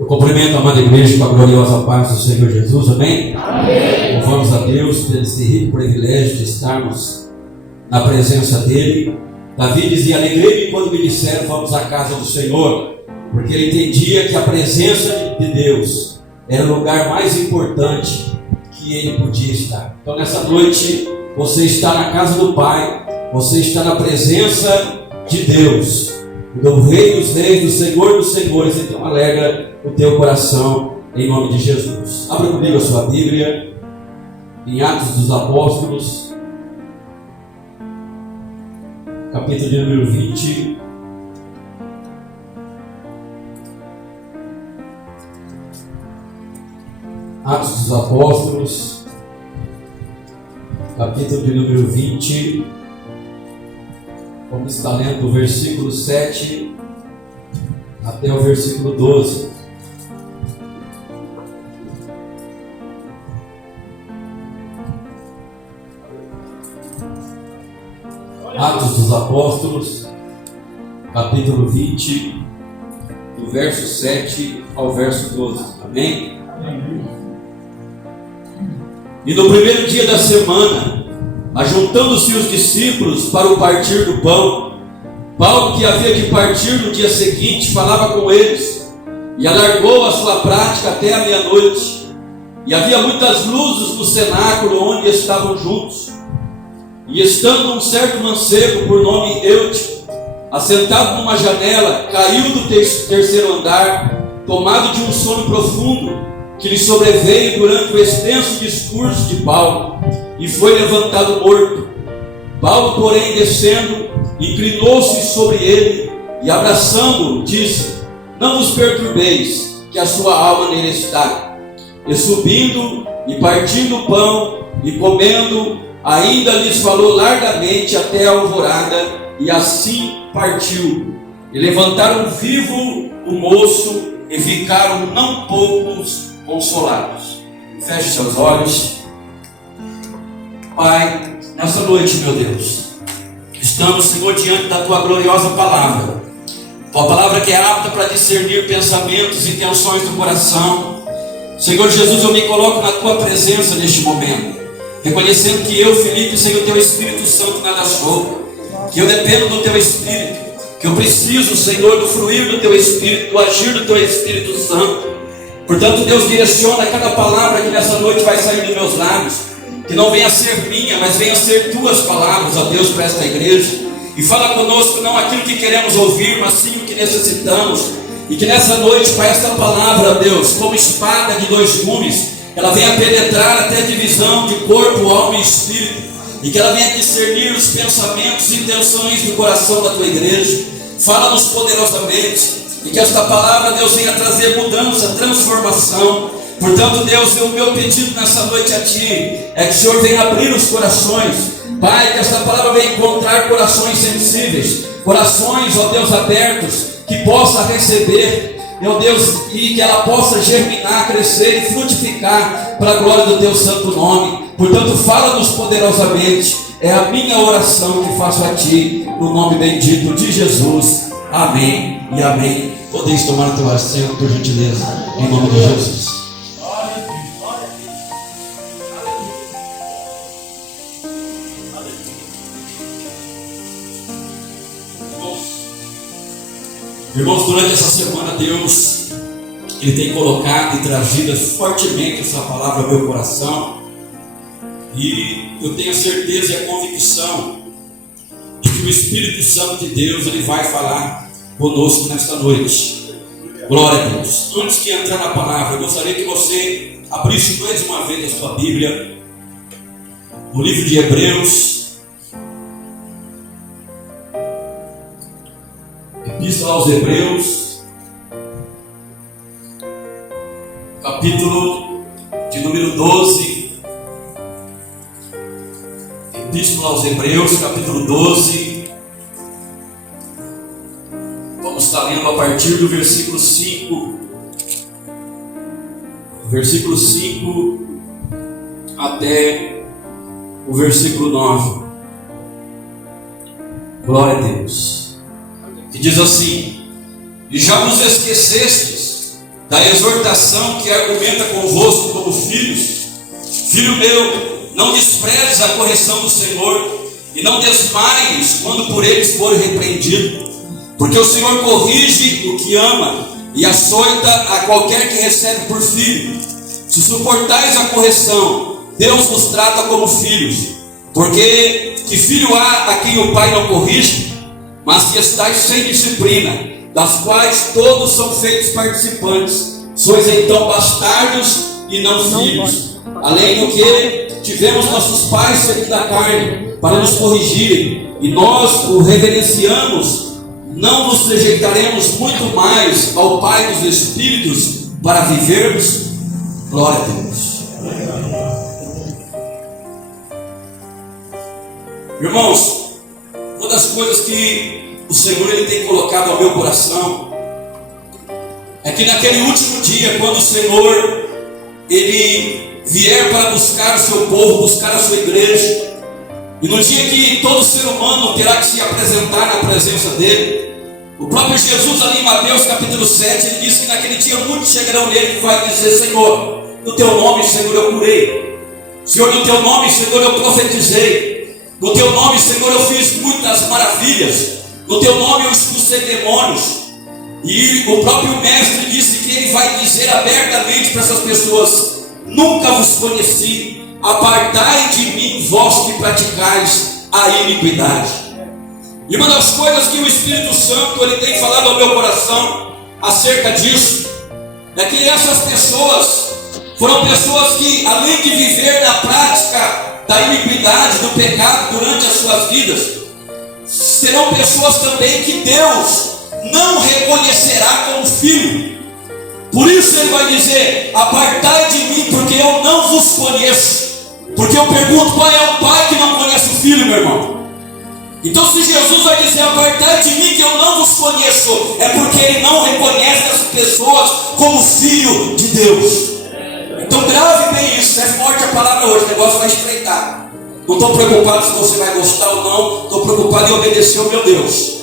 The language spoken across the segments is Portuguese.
Eu cumprimento a amada igreja com a gloriosa paz do Senhor Jesus, amém? Amém. Louvamos a Deus por esse rico privilégio de estarmos na presença dEle. Davi dizia: alegrei-me quando me disseram vamos à casa do Senhor, porque ele entendia que a presença de Deus era o lugar mais importante que ele podia estar. Então nessa noite você está na casa do Pai, você está na presença de Deus, do Rei dos Reis, do Senhor dos Senhores. Então alegra o teu coração em nome de Jesus. Abra comigo a sua Bíblia em Atos dos Apóstolos, capítulo de número 20. Atos dos Apóstolos, capítulo de número 20. Vamos estar lendo do versículo 7 até o versículo 12. Atos dos Apóstolos, capítulo 20, do verso 7 ao verso 12. Amém? Amém. E no primeiro dia da semana, ajuntando-se os discípulos para o partir do pão, Paulo, que havia de partir no dia seguinte, falava com eles e alargou a sua prática até a meia-noite. E havia muitas luzes no cenáculo onde estavam juntos. E estando um certo mancebo, por nome Eutico, assentado numa janela, caiu do terceiro andar, tomado de um sono profundo, que lhe sobreveio durante o extenso discurso de Paulo, e foi levantado morto. Paulo, porém, descendo, inclinou-se sobre ele, e abraçando-o, disse: não vos perturbeis, que a sua alma nele está. E subindo, e partindo o pão, e comendo, ainda lhes falou largamente até a alvorada, e assim partiu. E levantaram vivo o moço, e ficaram não poucos consolados. Feche seus olhos. Pai, nessa noite, meu Deus, estamos, Senhor, diante da Tua gloriosa palavra. Tua palavra que é apta para discernir pensamentos e intenções do coração. Senhor Jesus, eu me coloco na Tua presença neste momento, reconhecendo que eu, Felipe, sem o Teu Espírito Santo nada sou, que eu dependo do Teu Espírito, que eu preciso, Senhor, do fluir do Teu Espírito, do agir do Teu Espírito Santo. Portanto, Deus, direciona cada palavra que nessa noite vai sair dos meus lábios, que não venha a ser minha, mas venha a ser Tuas palavras, ó Deus, para esta igreja. E fala conosco não aquilo que queremos ouvir, mas sim o que necessitamos. E que nessa noite, Pai, esta palavra, Deus, como espada de dois gumes, ela venha penetrar até a divisão de corpo, alma e espírito, e que ela venha discernir os pensamentos e intenções do coração da Tua igreja. Fala-nos poderosamente, e que esta palavra, Deus, venha trazer mudança, transformação. Portanto, Deus, o meu pedido nessa noite a Ti é que o Senhor venha abrir os corações, Pai, que esta palavra venha encontrar corações sensíveis, corações, ó Deus, abertos, que possa receber, meu Deus, e que ela possa germinar, crescer e frutificar para a glória do Teu santo nome. Portanto, fala-nos poderosamente, é a minha oração que faço a Ti, no nome bendito de Jesus. Amém e amém. Podeis tomar o teu assento, por gentileza, em nome de Jesus. Irmãos, durante essa semana, Deus, Ele tem colocado e trazido fortemente essa palavra ao meu coração, e eu tenho a certeza e a convicção de que o Espírito Santo de Deus, Ele vai falar conosco nesta noite. Glória a Deus. Antes de entrar na palavra, eu gostaria que você abrisse mais uma vez a sua Bíblia no livro de Hebreus, Epístola aos Hebreus, capítulo de número 12. Epístola aos Hebreus, capítulo 12. Vamos estar lendo a partir do versículo 5. Versículo 5 até o versículo 9. Glória a Deus. Que diz assim: e já vos esquecestes da exortação que argumenta convosco como filhos. Filho meu, não desprezes a correção do Senhor, e não desmaies quando por eles for repreendido, porque o Senhor corrige o que ama, e açoita a qualquer que recebe por filho. Se suportais a correção, Deus vos trata como filhos. Porque que filho há a quem o pai não corrige? Mas se estáis sem disciplina, das quais todos são feitos participantes, sois então bastardos e não filhos. Além do que, tivemos nossos pais segundo a carne, para nos corrigirem, e nós o reverenciamos, não nos rejeitaremos muito mais ao Pai dos Espíritos para vivermos? Glória a Deus. Irmãos, uma das coisas que o Senhor ele tem colocado ao meu coração é que naquele último dia, quando o Senhor ele vier para buscar o seu povo, buscar a sua igreja, e no dia que todo ser humano terá que se apresentar na presença dele, o próprio Jesus ali em Mateus capítulo 7, ele diz que naquele dia muitos chegarão nele e vai dizer: Senhor, no teu nome, Senhor, eu curei. Senhor, no teu nome, Senhor, eu profetizei. No teu nome, Senhor, eu fiz muitas maravilhas. No teu nome eu expulsei demônios. E o próprio mestre disse que ele vai dizer abertamente para essas pessoas: nunca vos conheci, apartai de mim, vós que praticais a iniquidade. E uma das coisas que o Espírito Santo ele tem falado ao meu coração acerca disso é que essas pessoas foram pessoas que, além de viver na prática da iniquidade, do pecado durante as suas vidas, serão pessoas também que Deus não reconhecerá como filho. Por isso ele vai dizer: apartai de mim, porque eu não vos conheço. Porque eu pergunto: qual é o pai que não conhece o filho, meu irmão? Então, se Jesus vai dizer: apartai de mim que eu não vos conheço, é porque ele não reconhece as pessoas como filho de Deus. Então grave bem isso, é forte a palavra hoje, o negócio vai estreitar. Não estou preocupado se você vai gostar ou não, estou preocupado em obedecer ao meu Deus.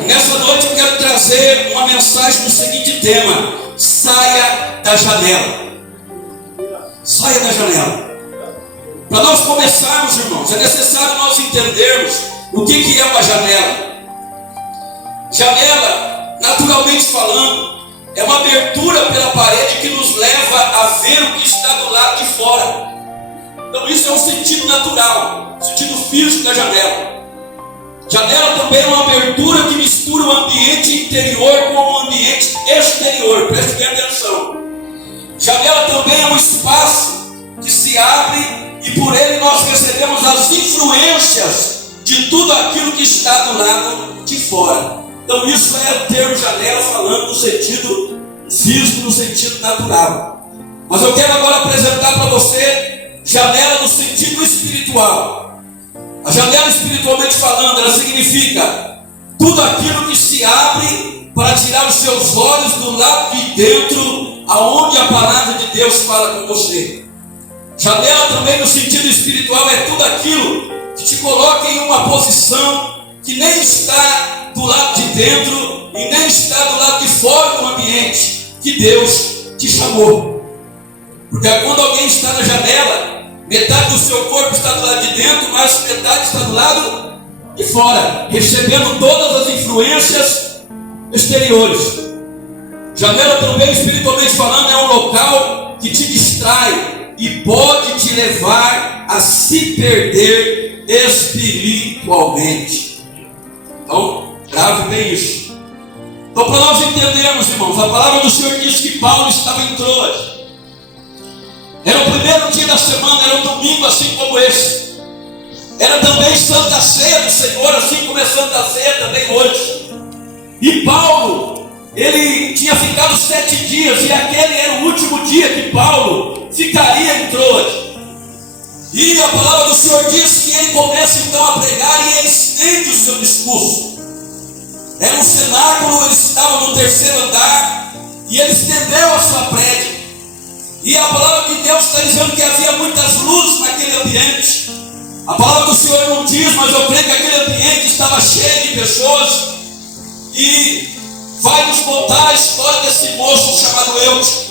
E nessa noite eu quero trazer uma mensagem no seguinte tema: saia da janela. Saia da janela. Para nós começarmos, irmãos, é necessário nós entendermos o que é uma janela. Janela, naturalmente falando, é uma abertura pela parede que nos leva a ver o que está do lado de fora. Então isso é um sentido natural, sentido físico da janela. Janela também é uma abertura que mistura o ambiente interior com o ambiente exterior. Preste bem atenção. Janela também é um espaço que se abre e por ele nós recebemos as influências de tudo aquilo que está do lado de fora. Então isso é o termo janela, falando no sentido físico, no sentido natural. Mas eu quero agora apresentar para você janela no sentido espiritual. A janela, espiritualmente falando, ela significa tudo aquilo que se abre para tirar os seus olhos do lado de dentro, aonde a palavra de Deus fala com você. Janela também no sentido espiritual é tudo aquilo que te coloca em uma posição que nem está do lado de dentro e nem está do lado de fora do ambiente que Deus te chamou. Porque quando alguém está na janela, metade do seu corpo está do lado de dentro, mas metade está do lado de fora, recebendo todas as influências exteriores. Janela também, espiritualmente falando, é um local que te distrai e pode te levar a se perder espiritualmente. Então, grave bem isso. Então, para nós entendermos, irmãos, a palavra do Senhor diz que Paulo estava em Troade. Era o primeiro dia da semana, era um domingo assim como esse. Era também Santa Ceia do Senhor, assim como é Santa Ceia também hoje. E Paulo, ele tinha ficado 7 dias, e aquele era o último dia que Paulo ficaria em Troade. E a palavra do Senhor diz que ele começa então a pregar e ele estende o seu discurso. Era um cenáculo, eles estavam no 3º andar, e ele estendeu a sua prédica. E a palavra de Deus está dizendo que havia muitas luzes naquele ambiente. A palavra do Senhor não diz, mas eu creio que aquele ambiente estava cheio de pessoas. E vai nos contar a história desse moço moço chamado Eutico.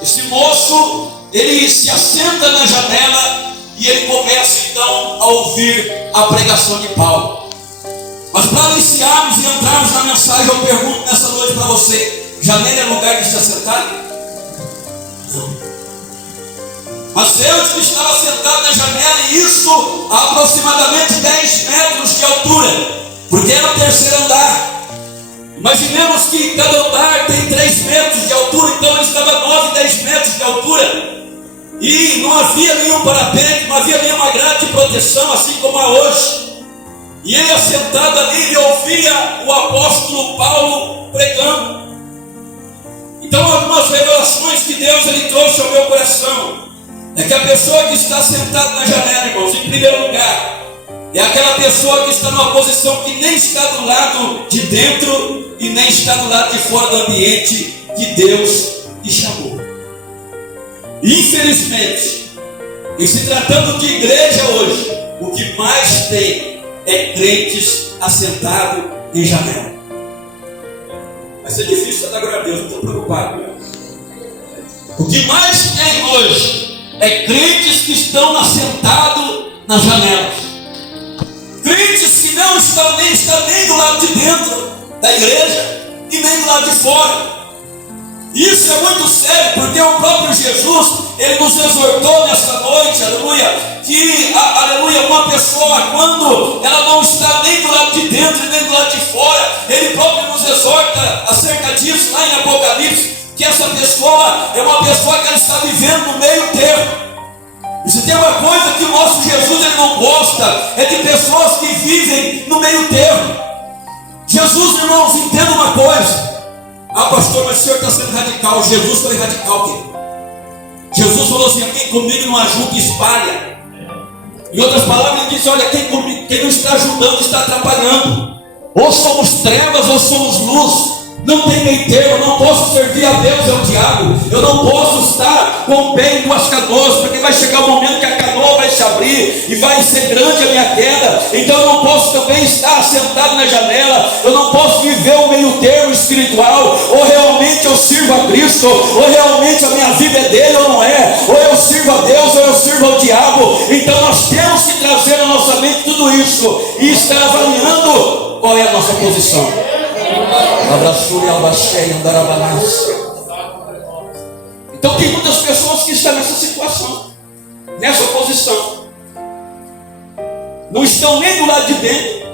Esse moço, ele se assenta na janela e ele começa então a ouvir a pregação de Paulo. Mas para iniciarmos e entrarmos na mensagem, eu pergunto nessa noite para você: janela é lugar de se assentar? Não. Mas Eutico estava sentado na janela, e isso a aproximadamente 10 metros de altura, porque era o terceiro andar. Imaginemos que cada andar tem 3 metros de altura, então ele estava 9, 10 metros de altura. E não havia nenhum parapeito, não havia nenhuma grade de proteção, assim como há hoje. E ele assentado ali, ele ouvia o apóstolo Paulo pregando. Então, algumas revelações que Deus ele trouxe ao meu coração é que a pessoa que está sentada na janela, irmãos, em primeiro lugar, é aquela pessoa que está numa posição que nem está do lado de dentro e nem está do lado de fora do ambiente que Deus lhe chamou. Infelizmente, em se tratando de igreja hoje, o que mais tem é crentes assentados em janela. Vai ser difícil dar glória a Deus, não estou preocupado. O que mais tem hoje é crentes que estão assentados nas janelas. Crentes que não estão nem do lado de dentro da igreja e nem do lado de fora. Isso é muito sério, porque o próprio Jesus, ele nos exortou nesta noite, aleluia, que, aleluia, uma pessoa, quando ela não está nem do lado de dentro e nem do lado de fora, ele próprio nos exorta acerca disso, lá em Apocalipse, que essa pessoa é uma pessoa que ela está vivendo no meio termo. E se tem uma coisa que o nosso Jesus ele não gosta, é de pessoas que vivem no meio termo. Jesus, irmãos, entenda uma coisa. Ah, pastor, mas o senhor está sendo radical. Jesus foi radical, querido. Jesus falou assim: quem comigo não ajuda, espalha. Em outras palavras, ele disse: olha, quem não está ajudando, está atrapalhando. Ou somos trevas ou somos luz. Não tem meio termo. Eu não posso servir a Deus e ao diabo. Eu não posso estar com o pé em 2 canoas, porque vai chegar o momento que a canoa vai se abrir e vai ser grande a minha queda. Então eu não posso também estar sentado na janela. Eu não posso viver o meio termo espiritual. Ou realmente eu sirvo a Cristo, ou realmente a minha vida é dele ou não é. Ou eu sirvo a Deus ou eu sirvo ao diabo. Então nós temos que trazer na nossa mente tudo isso e estar avaliando qual é a nossa posição. Então tem muitas pessoas que estão nessa situação, nessa posição. Não estão nem do lado de dentro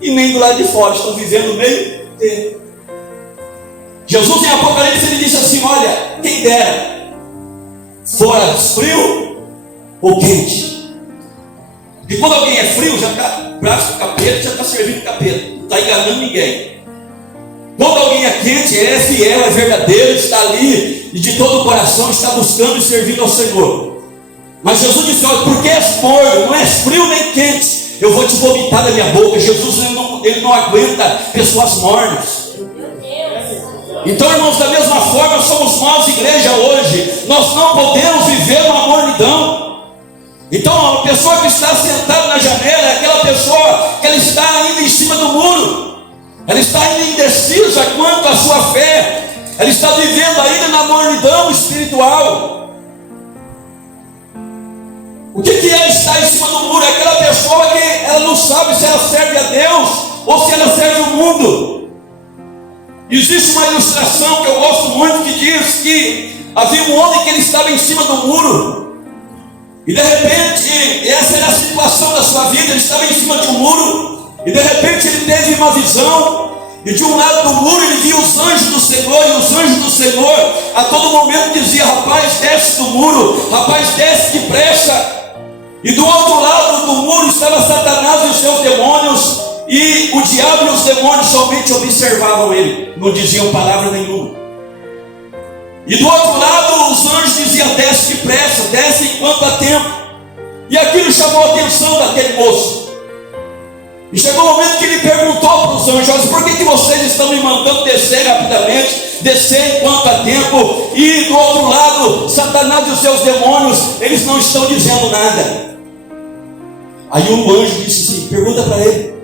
e nem do lado de fora, estão vivendo no meio termo. Jesus em Apocalipse ele disse assim: olha, quem dera fora frio ou quente. E quando alguém é frio, já está braço do capeta, já está servindo o capeta, não está enganando ninguém. Quando alguém é quente, é fiel, é verdadeiro, está ali e de todo o coração está buscando e servindo ao Senhor. Mas Jesus disse: olha, porque és morno, não és frio nem quente, eu vou te vomitar da minha boca. Jesus ele não aguenta pessoas mornas. Então, irmãos, da mesma forma somos nós, igreja, hoje. Nós não podemos viver uma mornidão. Então a pessoa que está sentada na janela é aquela pessoa que ela está ainda em cima do muro. Ela está ainda indecisa quanto à sua fé. Ela está vivendo ainda na mornidão espiritual. O que é estar em cima do muro? É aquela pessoa que ela não sabe se ela serve a Deus ou se ela serve o mundo. Existe uma ilustração que eu gosto muito que diz que havia um homem que ele estava em cima do muro. E de repente, essa era a situação da sua vida. Ele estava em cima de um muro. E de repente ele teve uma visão, e de um lado do muro ele via os anjos do Senhor, e os anjos do Senhor a todo momento diziam: rapaz, desce do muro, rapaz, desce depressa. E do outro lado do muro estava Satanás e os seus demônios, e o diabo e os demônios somente observavam ele, não diziam palavra nenhuma. E do outro lado os anjos diziam: desce depressa, desce enquanto há tempo. E aquilo chamou a atenção daquele moço. E chegou o momento que ele perguntou para os anjos: por que vocês estão me mandando descer rapidamente, descer enquanto há tempo? E do outro lado, Satanás e os seus demônios, eles não estão dizendo nada. Aí um anjo disse assim: pergunta para ele.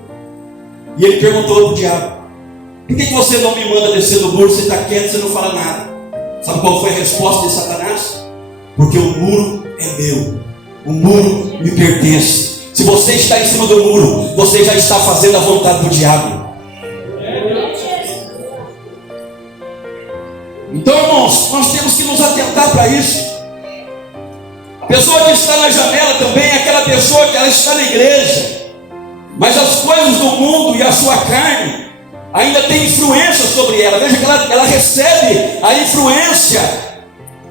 E ele perguntou para o diabo: por que você não me manda descer do muro? Você está quieto, você não fala nada. Sabe qual foi a resposta de Satanás? Porque o muro é meu, o muro me pertence. Se você está em cima do muro, você já está fazendo a vontade do diabo. Então, irmãos, nós temos que nos atentar para isso. A pessoa que está na janela também é aquela pessoa que ela está na igreja, mas as coisas do mundo e a sua carne ainda tem influência sobre ela. Veja que ela recebe a influência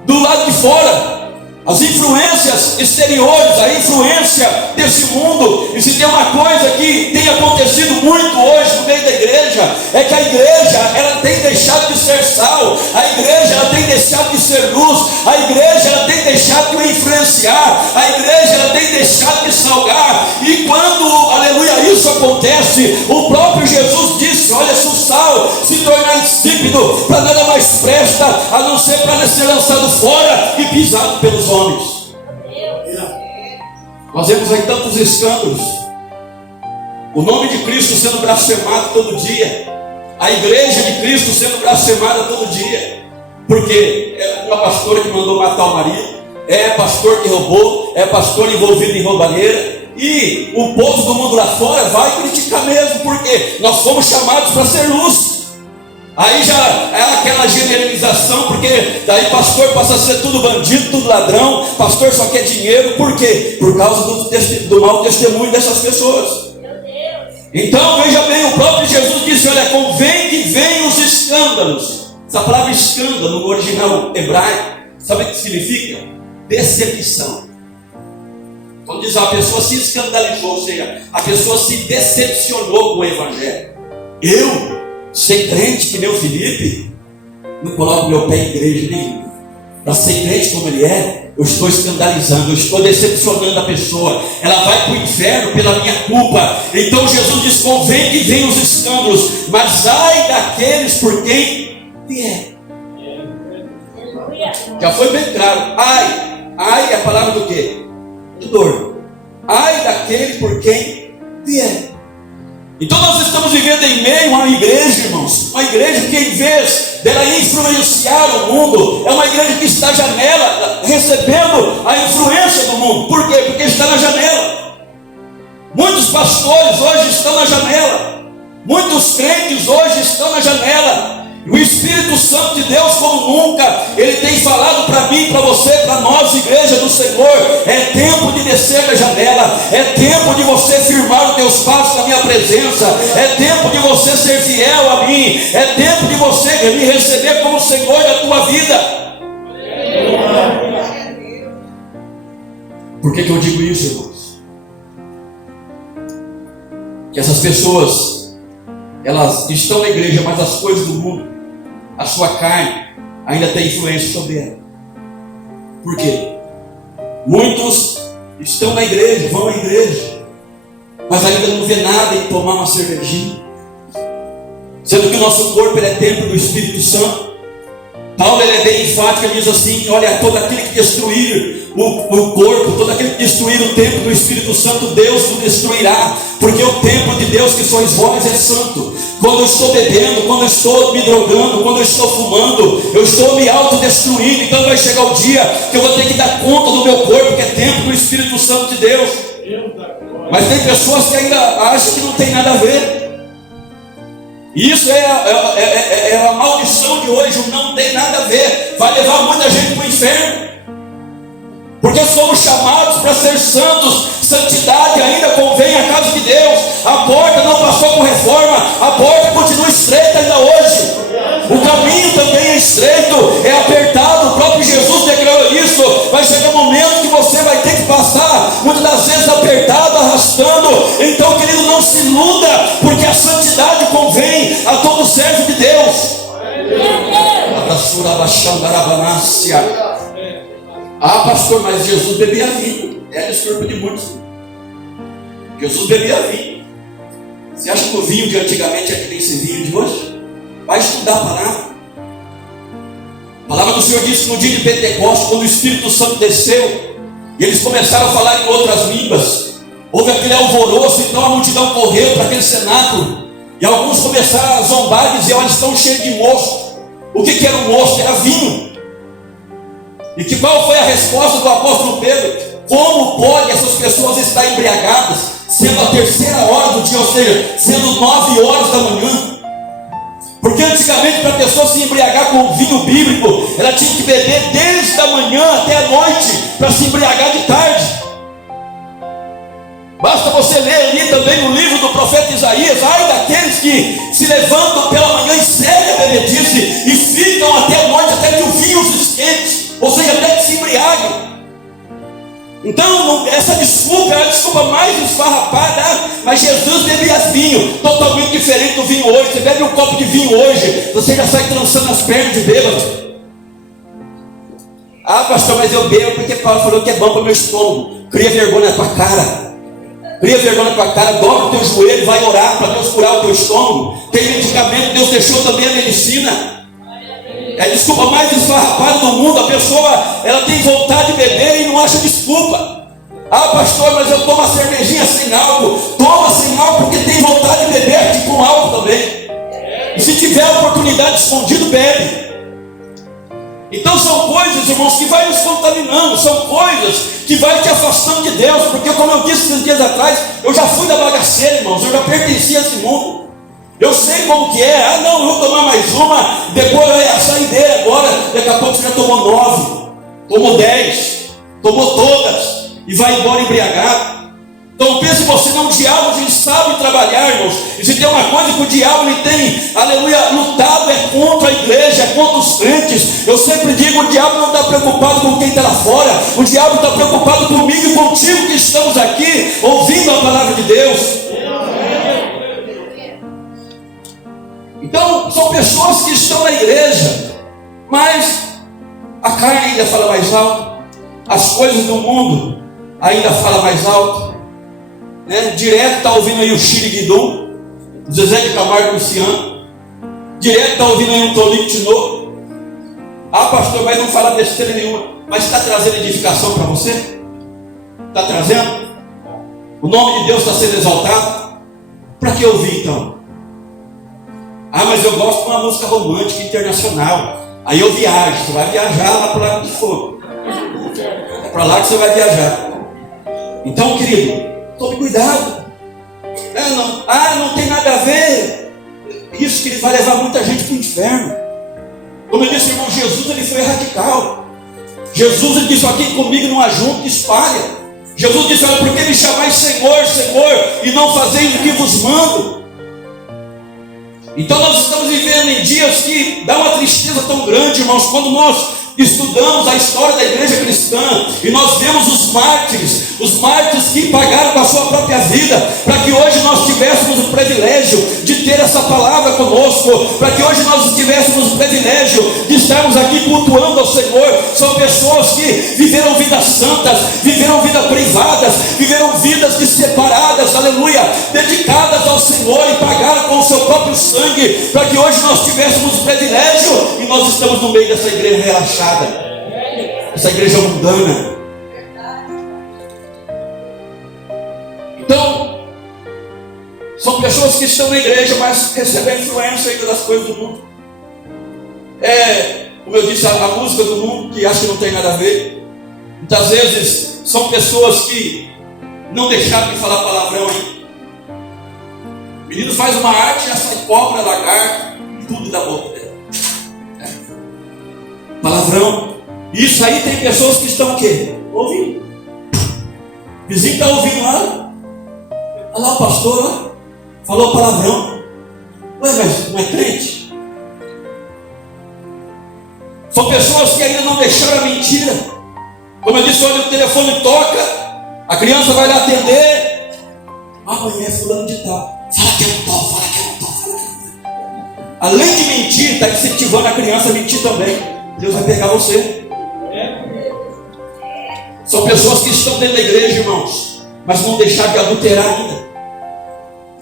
do lado de fora, as influências exteriores, a influência desse mundo. E se tem uma coisa que tem acontecido muito hoje no meio da igreja, é que a igreja ela tem deixado de ser sal, a igreja ela tem deixado de ser luz, a igreja ela tem deixado de influenciar, a igreja ela tem deixado de salgar. E quando, aleluia, isso acontece, o próprio Jesus disse: olha, se o sal se tornar insípido, para nada mais presta, a não ser para ser lançado fora e pisado pelos homens. Nós vemos aí tantos escândalos, o nome de Cristo sendo blasfemado todo dia, a igreja de Cristo sendo blasfemada todo dia, porque é uma pastora que mandou matar o marido, é pastor que roubou, é pastor envolvido em roubalheira, e o povo do mundo lá fora vai criticar mesmo, porque nós fomos chamados para ser luz. Aí já é aquela generalização, porque daí pastor passa a ser tudo bandido, tudo ladrão, pastor só quer dinheiro. Por quê? Por causa do mau testemunho dessas pessoas. Então veja bem, o próprio Jesus disse: olha, convém que venham os escândalos. Essa palavra escândalo no original hebraico, sabe o que significa? Decepção. Quando diz a pessoa se escandalizou, ou seja, a pessoa se decepcionou com o evangelho. Eu, ser crente que meu Felipe, não coloco meu pé em igreja nenhuma. Para ser crente como ele é, eu estou escandalizando, eu estou decepcionando a pessoa. Ela vai para o inferno pela minha culpa. Então Jesus diz: convém que venham os escândalos, mas ai daqueles por quem vier. Já foi bem claro. Ai é a palavra do quê? De dor. Ai daquele por quem vier. Então nós estamos vivendo em meio a uma igreja, irmãos, uma igreja que, em vez dela influenciar o mundo, é uma igreja que está à janela, recebendo a influência do mundo. Por quê? Porque está na janela. Muitos pastores hoje estão na janela, muitos crentes hoje estão na janela. O Espírito Santo de Deus, como nunca, ele tem falado para mim, para você, para nós, igreja do Senhor: é tempo de descer da janela, é tempo de você firmar os teus passos na minha presença, é tempo de você ser fiel a mim, é tempo de você me receber como Senhor da tua vida. Por que eu digo isso, irmãos? Que essas pessoas, elas estão na igreja, mas as coisas do mundo, a sua carne, ainda tem influência sobre ela. Por quê? Muitos estão na igreja, vão à igreja, mas ainda não vê nada em tomar uma cervejinha, sendo que o nosso corpo ele é templo do Espírito Santo. Paulo ele é bem enfático, ele diz assim: olha, todo aquele que destruir o corpo, todo aquele que destruir o templo do Espírito Santo, Deus o destruirá, porque o templo de Deus que sois vós é santo. Quando eu estou bebendo, quando eu estou me drogando, quando eu estou fumando, eu estou me autodestruindo. Então vai chegar o dia que eu vou ter que dar conta do meu corpo, que é templo do Espírito Santo de Deus. Mas tem pessoas que ainda acham que não tem nada a ver. Isso é a maldição de hoje, o não tem nada a ver. Vai levar muita gente para o inferno, porque somos chamados para ser santos. Santidade ainda convém à casa de Deus. A porta não passou por reforma, a porta continua estreita ainda hoje. O caminho também é estreito, é apertado. O próprio Jesus declarou isso. Vai chegar um momento que você vai ter que passar, muitas das vezes apertado, arrastando. Então, querido, não se iluda, porque a santidade convém a todo servo de Deus. Ah, pastor, mas Jesus bebia vinho. É a desculpa de muitos. Jesus bebia vinho. Você acha que o vinho de antigamente é que nem esse vinho de hoje? Vai estudar a palavra. A palavra do Senhor diz que no dia de Pentecostes, quando o Espírito Santo desceu e eles começaram a falar em outras línguas, houve aquele alvoroço. Então a multidão correu para aquele cenáculo e alguns começaram a zombar e dizer: olha, estão cheios de mosto. O que era o mosto? Era vinho. E que qual foi a resposta do apóstolo Pedro? Como pode essas pessoas estar embriagadas, sendo a terceira hora do dia, ou seja, sendo 9 horas da manhã? Porque antigamente, para a pessoa se embriagar com o vinho bíblico, ela tinha que beber desde a manhã até a noite, para se embriagar de tarde. Basta você ler ali também no livro do profeta Isaías: ai daqueles que se levantam pela manhã e seguem a bebedice, e ficam até a noite, até que o vinho os esquente, ou seja, até que se embriaguem. Então, essa desculpa é a desculpa mais esfarrapada. Mas Jesus bebia vinho, totalmente diferente do vinho hoje. Você bebe um copo de vinho hoje, você já sai trançando as pernas de bêbado. Ah, pastor, mas eu bebo porque Paulo falou que é bom para o meu estômago. Cria vergonha na tua cara. Cria vergonha na tua cara, dobra o teu joelho, vai orar para Deus curar o teu estômago. Tem medicamento, Deus deixou também a medicina. É a desculpa mais esfarrapada do mundo. A pessoa, ela tem vontade de beber e não acha desculpa. Ah, pastor, mas eu tomo uma cervejinha sem álcool. Toma sem álcool porque tem vontade de beber com álcool também. E se tiver oportunidade escondido, bebe. Então são coisas, irmãos, que vai nos contaminando. São coisas que vai te afastando de Deus. Porque como eu disse esses dias atrás, eu já fui da bagaceira, irmãos. Eu já pertencia a esse mundo. Eu sei como que é. Ah, não, eu vou tomar mais uma, depois é a saideira agora. Daqui a pouco você já tomou 9, tomou 10, tomou todas e vai embora embriagado. Então pense você, não, o diabo ele sabe trabalhar, irmãos. E se tem uma coisa que o diabo ele tem, aleluia, lutado, é contra a igreja, é contra os crentes. Eu sempre digo, o diabo não está preocupado com quem está lá fora. O diabo está preocupado comigo e contigo que estamos aqui, ouvindo a palavra de Deus. Então, são pessoas que estão na igreja, mas a carne ainda fala mais alto, as coisas do mundo ainda falam mais alto, né? Direto está ouvindo aí o Xiriguidum, Zezé de Camargo e Luciano, direto está ouvindo aí um Tonico Tinoco. Ah, pastor, mas não fala besteira nenhuma. Mas está trazendo edificação para você? Está trazendo? O nome de Deus está sendo exaltado? Para que ouvir então? Ah, mas eu gosto de uma música romântica internacional. Aí eu viajo. Você vai viajar lá para o Lago de Fogo. É para lá que você vai viajar. Então, querido, tome cuidado. Não tem nada a ver. Isso que ele vai levar muita gente para o inferno. Como eu disse, irmão, Jesus ele foi radical. Jesus ele disse: aqui comigo não ajunta, espalha. Jesus disse: olha, por que me chamais Senhor, Senhor, e não fazeis o que vos mando? Então nós estamos vivendo em dias que dá uma tristeza tão grande, irmãos, quando nós estudamos a história da igreja cristã e nós vemos os mártires que pagaram com a sua própria vida para que hoje nós tivéssemos o privilégio de ter essa palavra conosco, para que hoje nós tivéssemos o privilégio de estarmos aqui cultuando ao Senhor. São pessoas que viveram vidas santas, viveram vidas privadas, viveram vidas separadas, aleluia, dedicadas ao Senhor e pagaram com o seu próprio sangue para que hoje nós tivéssemos o privilégio, e nós estamos no meio dessa igreja relaxada, essa igreja mundana. Então, são pessoas que estão na igreja, mas recebem influência ainda das coisas do mundo. Como eu disse, a música do mundo, que acho que não tem nada a ver. Muitas vezes são pessoas que não deixaram de falar palavrão aí. O menino faz uma arte, já sai cobra, lagarto, tudo da boca dele. Palavrão. Isso aí tem pessoas que estão o quê? Ouvindo. O vizinho está ouvindo lá. Olha lá o pastor lá. Falou palavrão. Ué, mas não é crente? São pessoas que ainda não deixaram a mentira. Como eu disse, olha, o telefone toca, a criança vai lá atender. Amanhã é fulano de tal. Fala que eu não tô, fala que eu não tô, fala que eu não tô. Além de mentir, está incentivando a criança a mentir também. Deus vai pegar você. São pessoas que estão dentro da igreja, irmãos, mas não deixaram de adulterar ainda.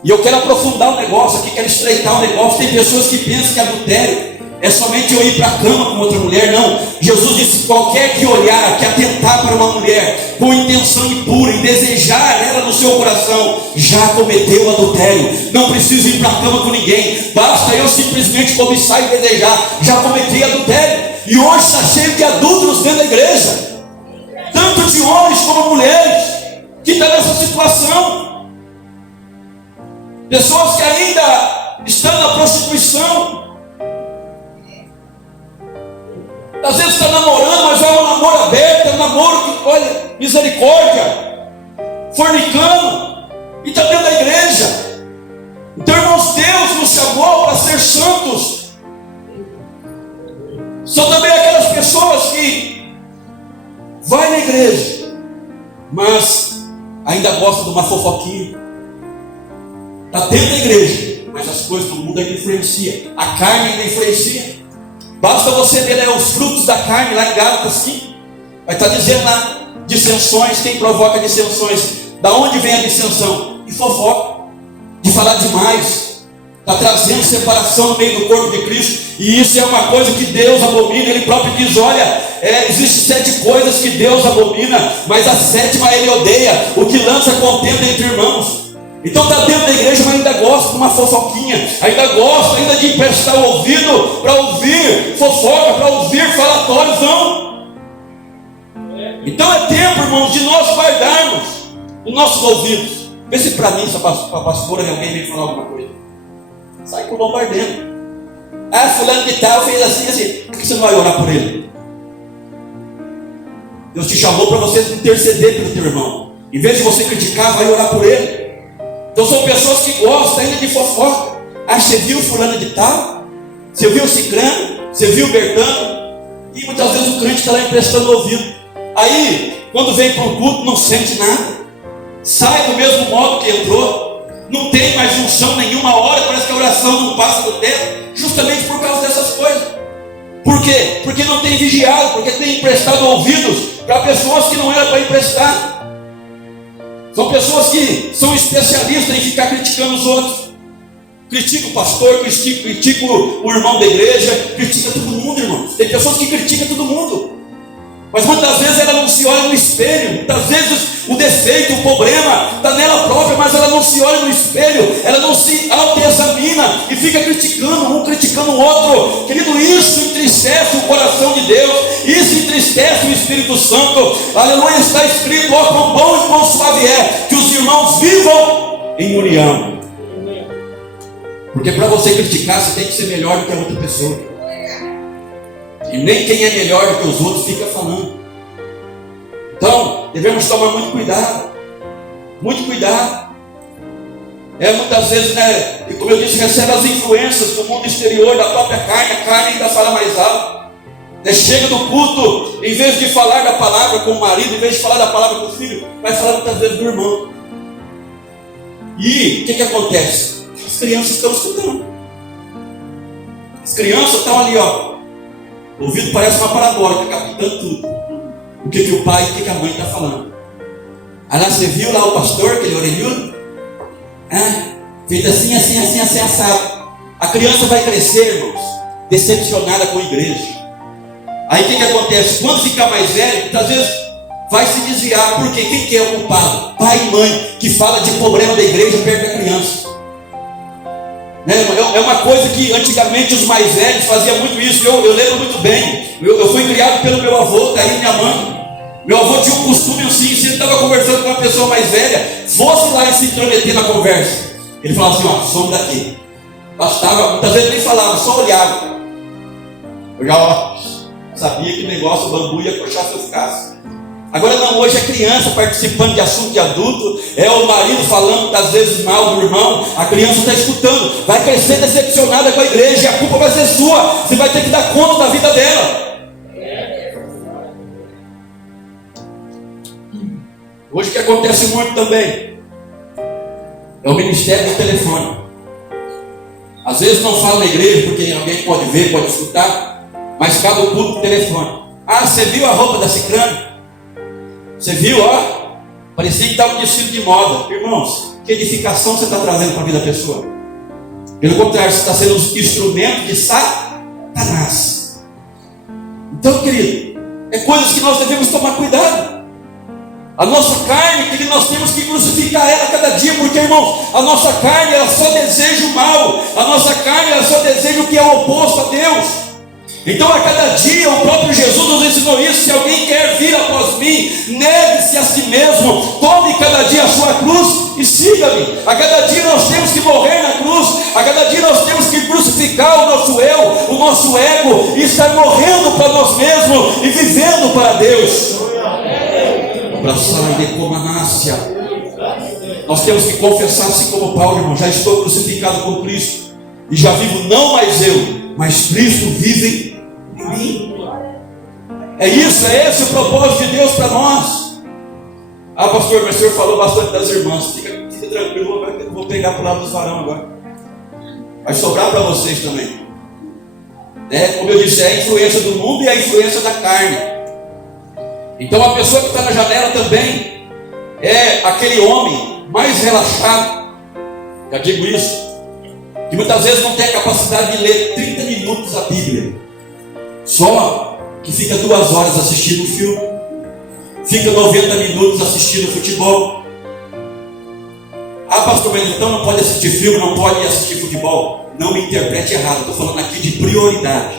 E eu quero aprofundar o negócio aqui, quero estreitar o negócio. Tem pessoas que pensam que adultério é somente eu ir para a cama com outra mulher. Não, Jesus disse: qualquer que olhar, que atentar para uma mulher com intenção impura e desejar ela no seu coração, já cometeu adultério. Não preciso ir para a cama com ninguém, basta eu simplesmente cobiçar e desejar, já cometi adultério. E hoje está cheio de adúlteros dentro da igreja, tanto de homens como mulheres, que estão nessa situação. Pessoas que ainda estão na prostituição. Às vezes está namorando, mas é um namoro aberto, é um namoro que, olha, misericórdia, fornicando, e está dentro da igreja. Então, irmãos, Deus nos chamou para ser santos. São também aquelas pessoas que vai na igreja, mas ainda gosta de uma fofoquinha. Está dentro da igreja, mas as coisas do mundo ainda influenciam. A carne ainda influencia. Basta você ver, né, os frutos da carne lá em Gálatas 5. Vai estar dizendo lá, dissensões, quem provoca dissensões? Da onde vem a dissensão? De fofoca, de falar demais. Está trazendo separação no meio do corpo de Cristo. E isso é uma coisa que Deus abomina. Ele próprio diz, olha, existem 7 coisas que Deus abomina, mas a 7ª Ele odeia, o que lança contenda entre irmãos. Então está dentro da igreja, mas ainda gosta de uma fofoquinha, ainda gosta ainda de emprestar o ouvido para ouvir fofoca, para ouvir falatórios, não. Então é tempo, irmãos, de nós guardarmos os nossos ouvidos. Vê se para mim, se para a pastora, alguém vem falar alguma coisa. Sai por bombardeando. Ah, fulano de tal fez assim, assim. Por que você não vai orar por ele? Deus te chamou para você interceder pelo teu irmão. Em vez de você criticar, vai orar por ele. Então são pessoas que gostam ainda de fofoca. Ah, você viu fulano de tal? Você viu o cicrano? Você viu o bertano? E muitas vezes o crente está lá emprestando o ouvido. Aí, quando vem para o culto, não sente nada. Sai do mesmo modo que entrou. Não tem mais unção nenhuma hora, parece que a oração não passa do teto, justamente por causa dessas coisas. Por quê? Porque não tem vigiado, porque tem emprestado ouvidos para pessoas que não era para emprestar. São pessoas que são especialistas em ficar criticando os outros. Critica o pastor, critica o irmão da igreja, critica todo mundo, irmãos. Tem pessoas que criticam todo mundo. Mas muitas vezes ela não se olha no espelho. Muitas vezes o defeito, o problema está nela própria, mas ela não se olha no espelho, ela não se autoexamina e fica criticando um, criticando o outro. Querido, isso entristece o coração de Deus, isso entristece o Espírito Santo. Aleluia, está escrito, ó, quão bom e quão suave é que os irmãos vivam em união. Porque para você criticar, você tem que ser melhor do que a outra pessoa. E nem quem é melhor do que os outros fica falando. Então, devemos tomar muito cuidado. Muito cuidado. Muitas vezes, né, e como eu disse, recebe as influências do mundo exterior, da própria carne. A carne ainda fala mais alto. Chega do culto, em vez de falar da palavra com o marido, em vez de falar da palavra com o filho, vai falar muitas vezes do irmão. E o que acontece? As crianças estão escutando. As crianças estão ali, ó. O ouvido parece uma parabólica, captando tudo. O que o pai e o que a mãe está falando. Aí lá, você viu lá o pastor, aquele orelhudo? Fez assim, assim, assim, assim, assado. A criança vai crescer, irmãos, decepcionada com a igreja. Aí o que acontece? Quando ficar mais velho, muitas vezes vai se desviar. Porque quem que é o culpado? Pai e mãe, que fala de problema da igreja perto da criança. É uma coisa que antigamente os mais velhos faziam muito isso. Eu lembro muito bem. Eu fui criado pelo meu avô, está aí minha mãe. Meu avô tinha um costume assim, se ele estava conversando com uma pessoa mais velha, fosse lá e se intrometer na conversa. Ele falava assim, ó, some daqui. Bastava, muitas vezes nem falava, só olhava. Eu já sabia que o negócio, o bambu ia coxar se eu ficasse. Agora não, hoje é criança participando de assunto de adulto, é o marido falando às vezes mal do irmão, a criança está escutando, vai crescer decepcionada com a igreja, e a culpa vai ser sua, você vai ter que dar conta da vida dela. Hoje o que acontece muito também é o ministério do telefone. Às vezes não fala na igreja porque alguém pode ver, pode escutar, mas cada culto do telefone. Ah, você viu a roupa da cicrana? Você viu, ó? Parecia que estava um desfile de moda. Irmãos, que edificação você está trazendo para a vida da pessoa? Pelo contrário, você está sendo um instrumento de Satanás. Então, querido, é coisas que nós devemos tomar cuidado. A nossa carne, querido, nós temos que crucificar ela cada dia, porque, irmãos, a nossa carne, ela só deseja o mal. A nossa carne, ela só deseja o que é o oposto a Deus. Então a cada dia o próprio Jesus nos ensinou isso: se alguém quer vir após mim, negue-se a si mesmo, tome cada dia a sua cruz e siga-me. A cada dia nós temos que morrer na cruz, a cada dia nós temos que crucificar o nosso eu, o nosso ego, e estar morrendo para nós mesmos e vivendo para Deus. Abraçar de comanácia. Nós temos que confessar assim como Paulo, irmão: já estou crucificado com Cristo, e já vivo não mais eu, mas Cristo vive em mim. É isso, é esse o propósito de Deus para nós. Ah, pastor, mas o senhor falou bastante das irmãs. Fica tranquilo, eu vou pegar para o lado dos varão agora. Vai sobrar para vocês também. Como eu disse, é a influência do mundo e a influência da carne. Então a pessoa que está na janela também é aquele homem mais relaxado, já digo isso, que muitas vezes não tem a capacidade de ler 30 minutos a Bíblia, só que fica 2 horas assistindo o filme, fica 90 minutos assistindo futebol. Ah, pastor, mas então não pode assistir filme, não pode assistir futebol. Não me interprete errado, estou falando aqui de prioridade.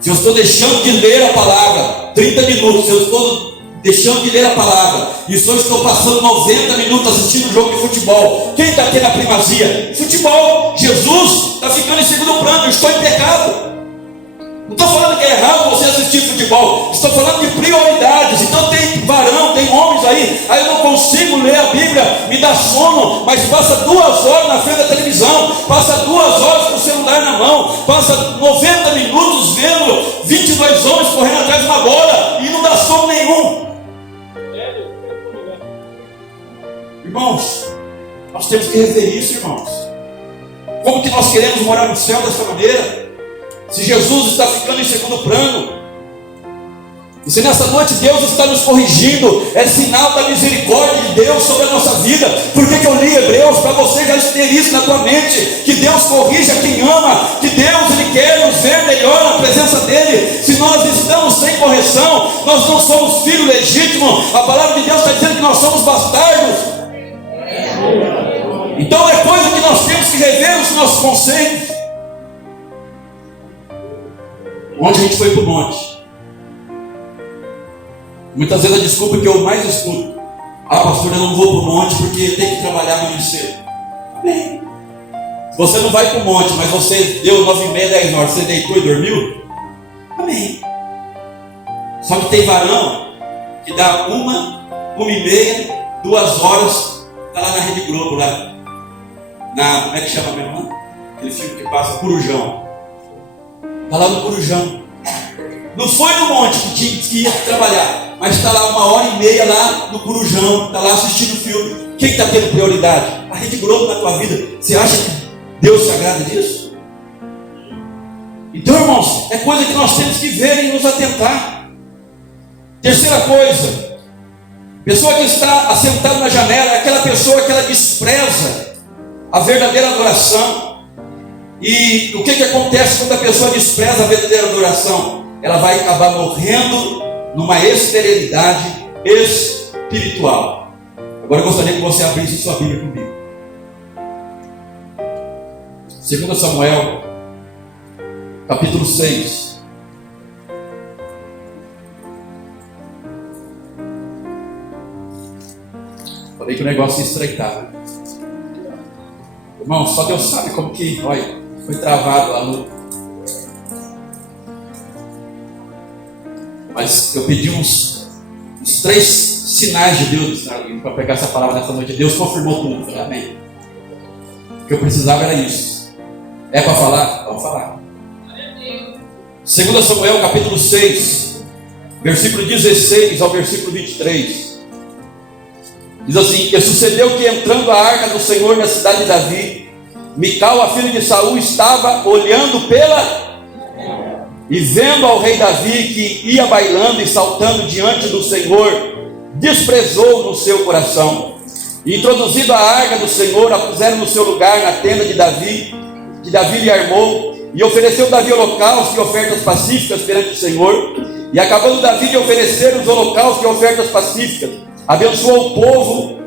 Se eu estou deixando de ler a palavra 30 minutos, se eu estou deixando de ler a palavra, e se eu estou passando 90 minutos assistindo um jogo de futebol, quem está tendo a primazia? Futebol. Jesus está ficando em segundo plano. Eu estou em pecado. Não estou falando que é errado você assistir futebol, estou falando de prioridades. Então tem varão, tem homens aí eu não consigo ler a Bíblia, me dá sono, mas passa 2 horas na frente da televisão, passa 2 horas com o celular na mão, passa 90 minutos vendo 22 homens correndo atrás de uma bola e não dá sono nenhum. Irmãos, nós temos que rever isso, irmãos. Como que nós queremos morar no céu dessa maneira, se Jesus está ficando em segundo plano? E se nessa noite Deus está nos corrigindo, é sinal da misericórdia de Deus sobre a nossa vida. Por que eu li Hebreus? Para você já ter isso na tua mente, que Deus corrige a quem ama, que Deus Ele quer nos ver melhor na presença dEle. Se nós estamos sem correção, nós não somos filhos legítimos. A palavra de Deus está dizendo que nós somos bastardos. Então é coisa que nós temos que rever os nossos conceitos. Ontem a gente foi para o monte. Muitas vezes a desculpa que eu mais escuto: ah, pastor, eu não vou para o monte porque eu tenho que trabalhar amanhã cedo. Bem, você não vai para o monte, mas você deu 9h30, 10 horas, você deitou e dormiu? Amém. Só que tem varão que dá 1h30, 2 horas, está lá na Rede Globo, lá como é que chama mesmo? Aquele filme que passa, Corujão. Está lá no Corujão. Não foi no monte que ia trabalhar, mas está lá 1h30 lá no Corujão, está lá assistindo o filme. Quem está tendo prioridade? A Rede Globo na tua vida. Você acha que Deus se agrada disso? Então, irmãos, é coisa que nós temos que ver e nos atentar. Terceira coisa: pessoa que está assentada na janela é aquela pessoa que ela despreza a verdadeira adoração. E o que acontece quando a pessoa despreza a verdadeira adoração? Ela vai acabar morrendo numa esterilidade espiritual. Agora eu gostaria que você abrisse sua Bíblia comigo. 2 Samuel, capítulo 6. Falei que o negócio ia estreitar. Irmão, só Deus sabe como que, olha, foi travado lá no... Mas eu pedi uns 3 sinais de Deus para pegar essa palavra nessa noite. Deus confirmou tudo. Falei, amém. O que eu precisava era isso. É para falar? Vamos falar. 2 Samuel capítulo 6, versículo 16 ao versículo 23. Diz assim: e sucedeu que, entrando a arca do Senhor na cidade de Davi, Mical, a filha de Saul, estava olhando e vendo ao rei Davi que ia bailando e saltando diante do Senhor, desprezou no seu coração. E introduzido a arca do Senhor, a puseram no seu lugar na tenda de Davi, que Davi lhe armou, e ofereceu Davi holocaustos e ofertas pacíficas perante o Senhor. E acabando Davi de oferecer os holocaustos e ofertas pacíficas, abençoou o povo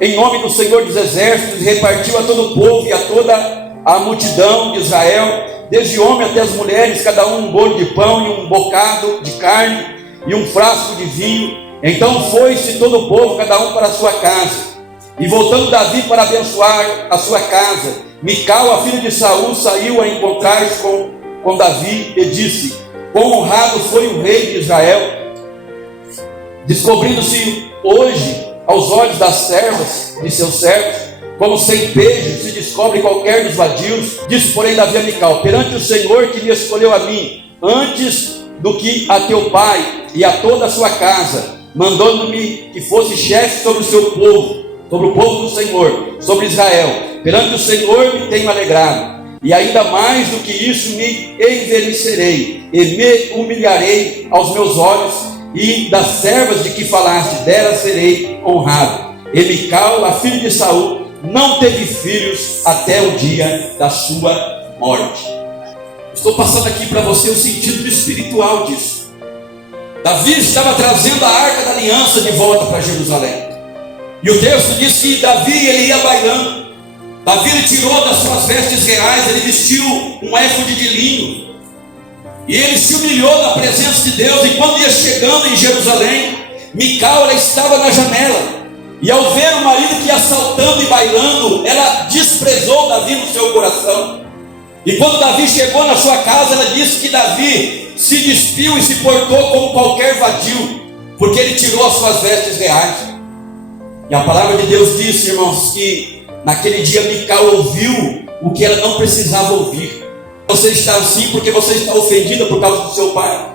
em nome do Senhor dos exércitos, e repartiu a todo o povo e a toda a multidão de Israel desde o homem até as mulheres, cada um bolo de pão e um bocado de carne e um frasco de vinho. Então foi-se todo o povo, cada um para a sua casa. E voltando Davi para abençoar a sua casa, Mical, a filha de Saul, saiu a encontrar-se com Davi e disse: quão honrado foi o rei de Israel, descobrindo-se hoje aos olhos das servas de seus servos, como sem pejo se descobre qualquer dos vadios. Disse, porém, Davi a Mical: perante o Senhor que me escolheu a mim, antes do que a teu pai e a toda a sua casa, mandando-me que fosse chefe sobre o seu povo, sobre o povo do Senhor, sobre Israel. Perante o Senhor me tenho alegrado, e ainda mais do que isso me envelhecerei, e me humilharei aos meus olhos, e das servas de que falaste, delas serei honrado. E Mical, a filha de Saul, não teve filhos até o dia da sua morte. Estou passando aqui para você o sentido espiritual disso. Davi estava trazendo a arca da aliança de volta para Jerusalém. E o texto diz que Davi, ele ia bailando. Davi, ele tirou das suas vestes reais, ele vestiu um éfode de linho. E ele se humilhou na presença de Deus. E quando ia chegando em Jerusalém, Mical, ela estava na janela. E ao ver o marido que ia saltando e bailando, ela desprezou Davi no seu coração. E quando Davi chegou na sua casa, ela disse que Davi se despiu e se portou como qualquer vadio, porque ele tirou as suas vestes reais. E a palavra de Deus disse, irmãos, que naquele dia Mical ouviu o que ela não precisava ouvir. Você está assim porque você está ofendida por causa do seu pai,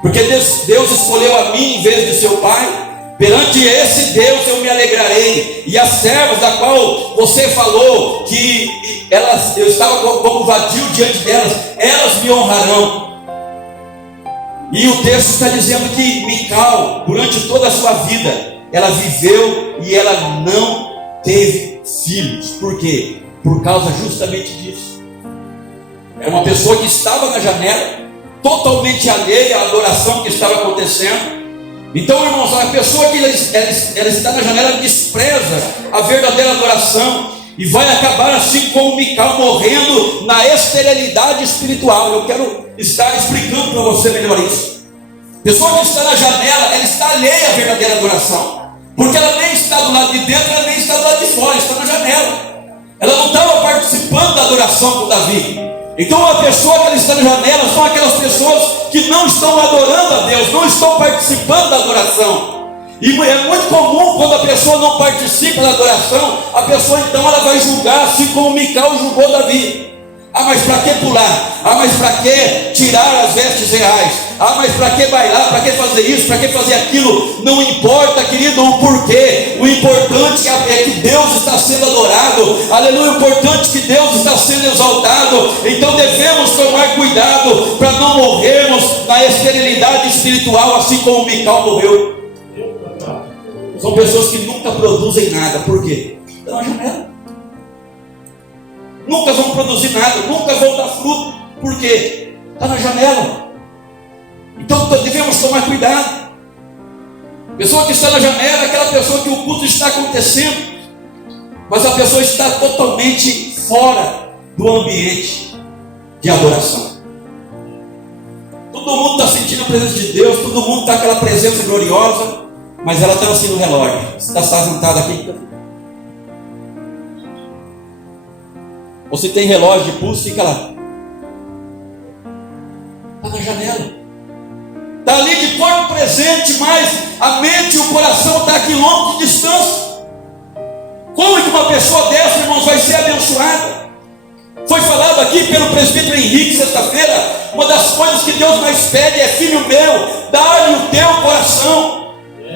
porque Deus escolheu a mim em vez de seu pai. Perante esse Deus eu me alegrarei. E as servas da qual você falou que eu estava como vadio diante delas, elas me honrarão. E o texto está dizendo que Mical, durante toda a sua vida, ela viveu e ela não teve filhos. Por quê? Por causa justamente disso. Era uma pessoa que estava na janela, totalmente alheia à adoração que estava acontecendo. Então, irmãos, a pessoa que ela está na janela despreza a verdadeira adoração e vai acabar assim como Mical, morrendo na esterilidade espiritual. Eu quero estar explicando para você melhor isso. A pessoa que está na janela, ela está alheia à verdadeira adoração, porque ela nem está do lado de dentro, ela nem está do lado de fora, está na janela. Ela não estava participando da adoração com Davi. Então a pessoa que ela está na janela são aquelas pessoas que não estão adorando a Deus, não estão participando da adoração. E é muito comum quando a pessoa não participa da adoração, a pessoa então ela vai julgar, assim como Mical julgou Davi. Ah, mas para que pular? Ah, mas para que tirar as vestes reais? Ah, mas para que bailar? Para que fazer isso? Para que fazer aquilo? Não importa, querido, o porquê. O importante é que Deus está sendo adorado. Aleluia, o importante é que Deus está sendo exaltado. Então devemos tomar cuidado para não morrermos na esterilidade espiritual, assim como Mical morreu. São pessoas que nunca produzem nada. Por quê? Estão na janela. Nunca vão produzir nada, nunca vão dar fruto. Por quê? Está na janela. Então devemos tomar cuidado. Pessoa que está na janela é aquela pessoa que o culto está acontecendo, mas a pessoa está totalmente fora do ambiente de adoração. Todo mundo está sentindo a presença de Deus, todo mundo está aquela presença gloriosa, mas ela está assim no relógio. Você está sentado aqui. Ou se tem relógio de pulso, fica lá. Está na janela. Está ali de corpo presente, mas a mente e o coração estão a quilômetros de distância. Como é que uma pessoa dessa, irmãos, vai ser abençoada? Foi falado aqui pelo presbítero Henrique sexta-feira. Uma das coisas que Deus mais pede é: filho meu, dá-lhe o teu coração.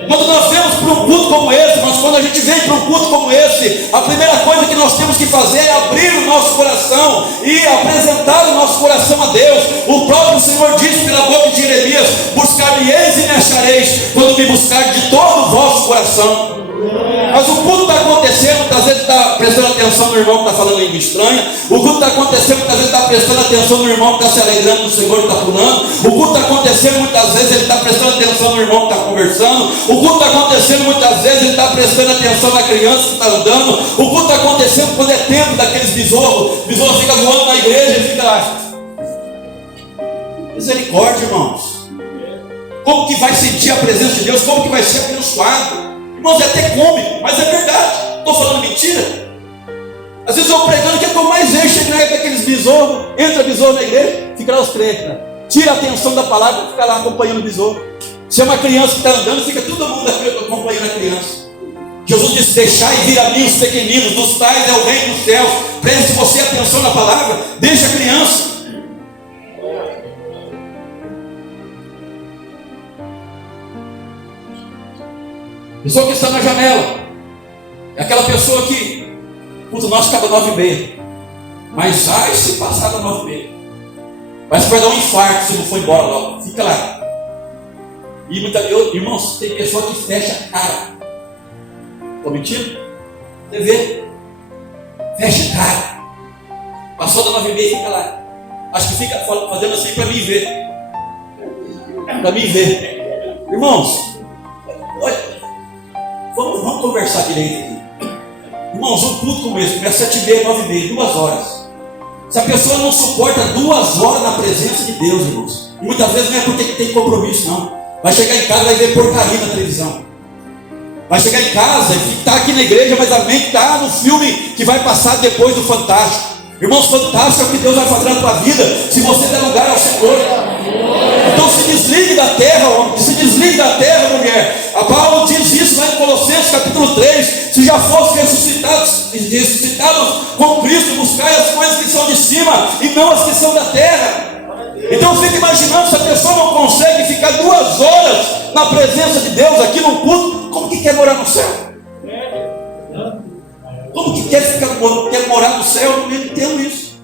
Quando nós vemos para um culto como esse, mas quando a gente vem para um culto como esse, a primeira coisa que nós temos que fazer é abrir o nosso coração e apresentar o nosso coração a Deus. O próprio Senhor disse pela boca de Jeremias: buscar-me-eis e me achareis, quando me buscar de todo o vosso coração. Mas o culto está acontecendo, muitas vezes está prestando atenção no irmão que está falando língua estranha. O culto está acontecendo, muitas vezes está prestando atenção no irmão que está se alegrando no Senhor e está pulando. O culto está acontecendo, muitas vezes ele está prestando atenção no irmão que está conversando. O culto está acontecendo, muitas vezes ele está prestando atenção na criança que está andando. O culto está acontecendo quando é tempo daqueles besouros. O besouro fica voando na igreja e fica lá. misericórdia, irmãos. Como que vai sentir a presença de Deus? Como que vai ser abençoado? Irmãos, é até cômico, mas é verdade. Estou falando mentira? Às vezes eu pregando que é o que eu mais vejo, chega na época daqueles besouros, entra besouro na igreja, fica lá os crentes, né? Tira a atenção da palavra, fica lá acompanhando o besouro. Se é uma criança que está andando, fica todo mundo acompanhando a criança. Jesus disse: deixai vir a mim os pequeninos, dos tais é o reino dos céus. Preste você atenção na palavra, deixa a criança. Pessoa que está na janela é aquela pessoa que, o nosso acaba 9h30, mas ai se passar da 9h30, mas vai dar um infarto se não for embora logo, fica lá. E irmãos, tem pessoa que fecha a cara. Estou mentindo? Você vê? Fecha a cara. Passou da 9h30 e fica lá. Acho que fica fazendo assim para mim ver. Para mim ver. Irmãos, olha, vamos conversar direito aqui. Irmãos, um culto como esse, começa 7h30, 9h30, 2 horas. Se a pessoa não suporta 2 horas na presença de Deus, irmãos, e muitas vezes não é porque tem compromisso, não. Vai chegar em casa e vai ver porcaria na televisão. Vai chegar em casa e está aqui na igreja, mas a mente está no filme que vai passar depois do Fantástico. Irmãos, fantástico é o que Deus vai fazer na tua vida, se você der lugar ao Senhor. Então se desligue da terra, homem, se desligue da terra, mulher. A Paulo diz isso lá em Colossenses capítulo 3: se já fossem ressuscitados com Cristo, buscai as coisas que são de cima e não as que são da terra. Então eu fico imaginando, se a pessoa não consegue ficar 2 horas na presença de Deus aqui no culto, como que quer morar no céu? Como que quer morar no céu? Eu não entendo isso.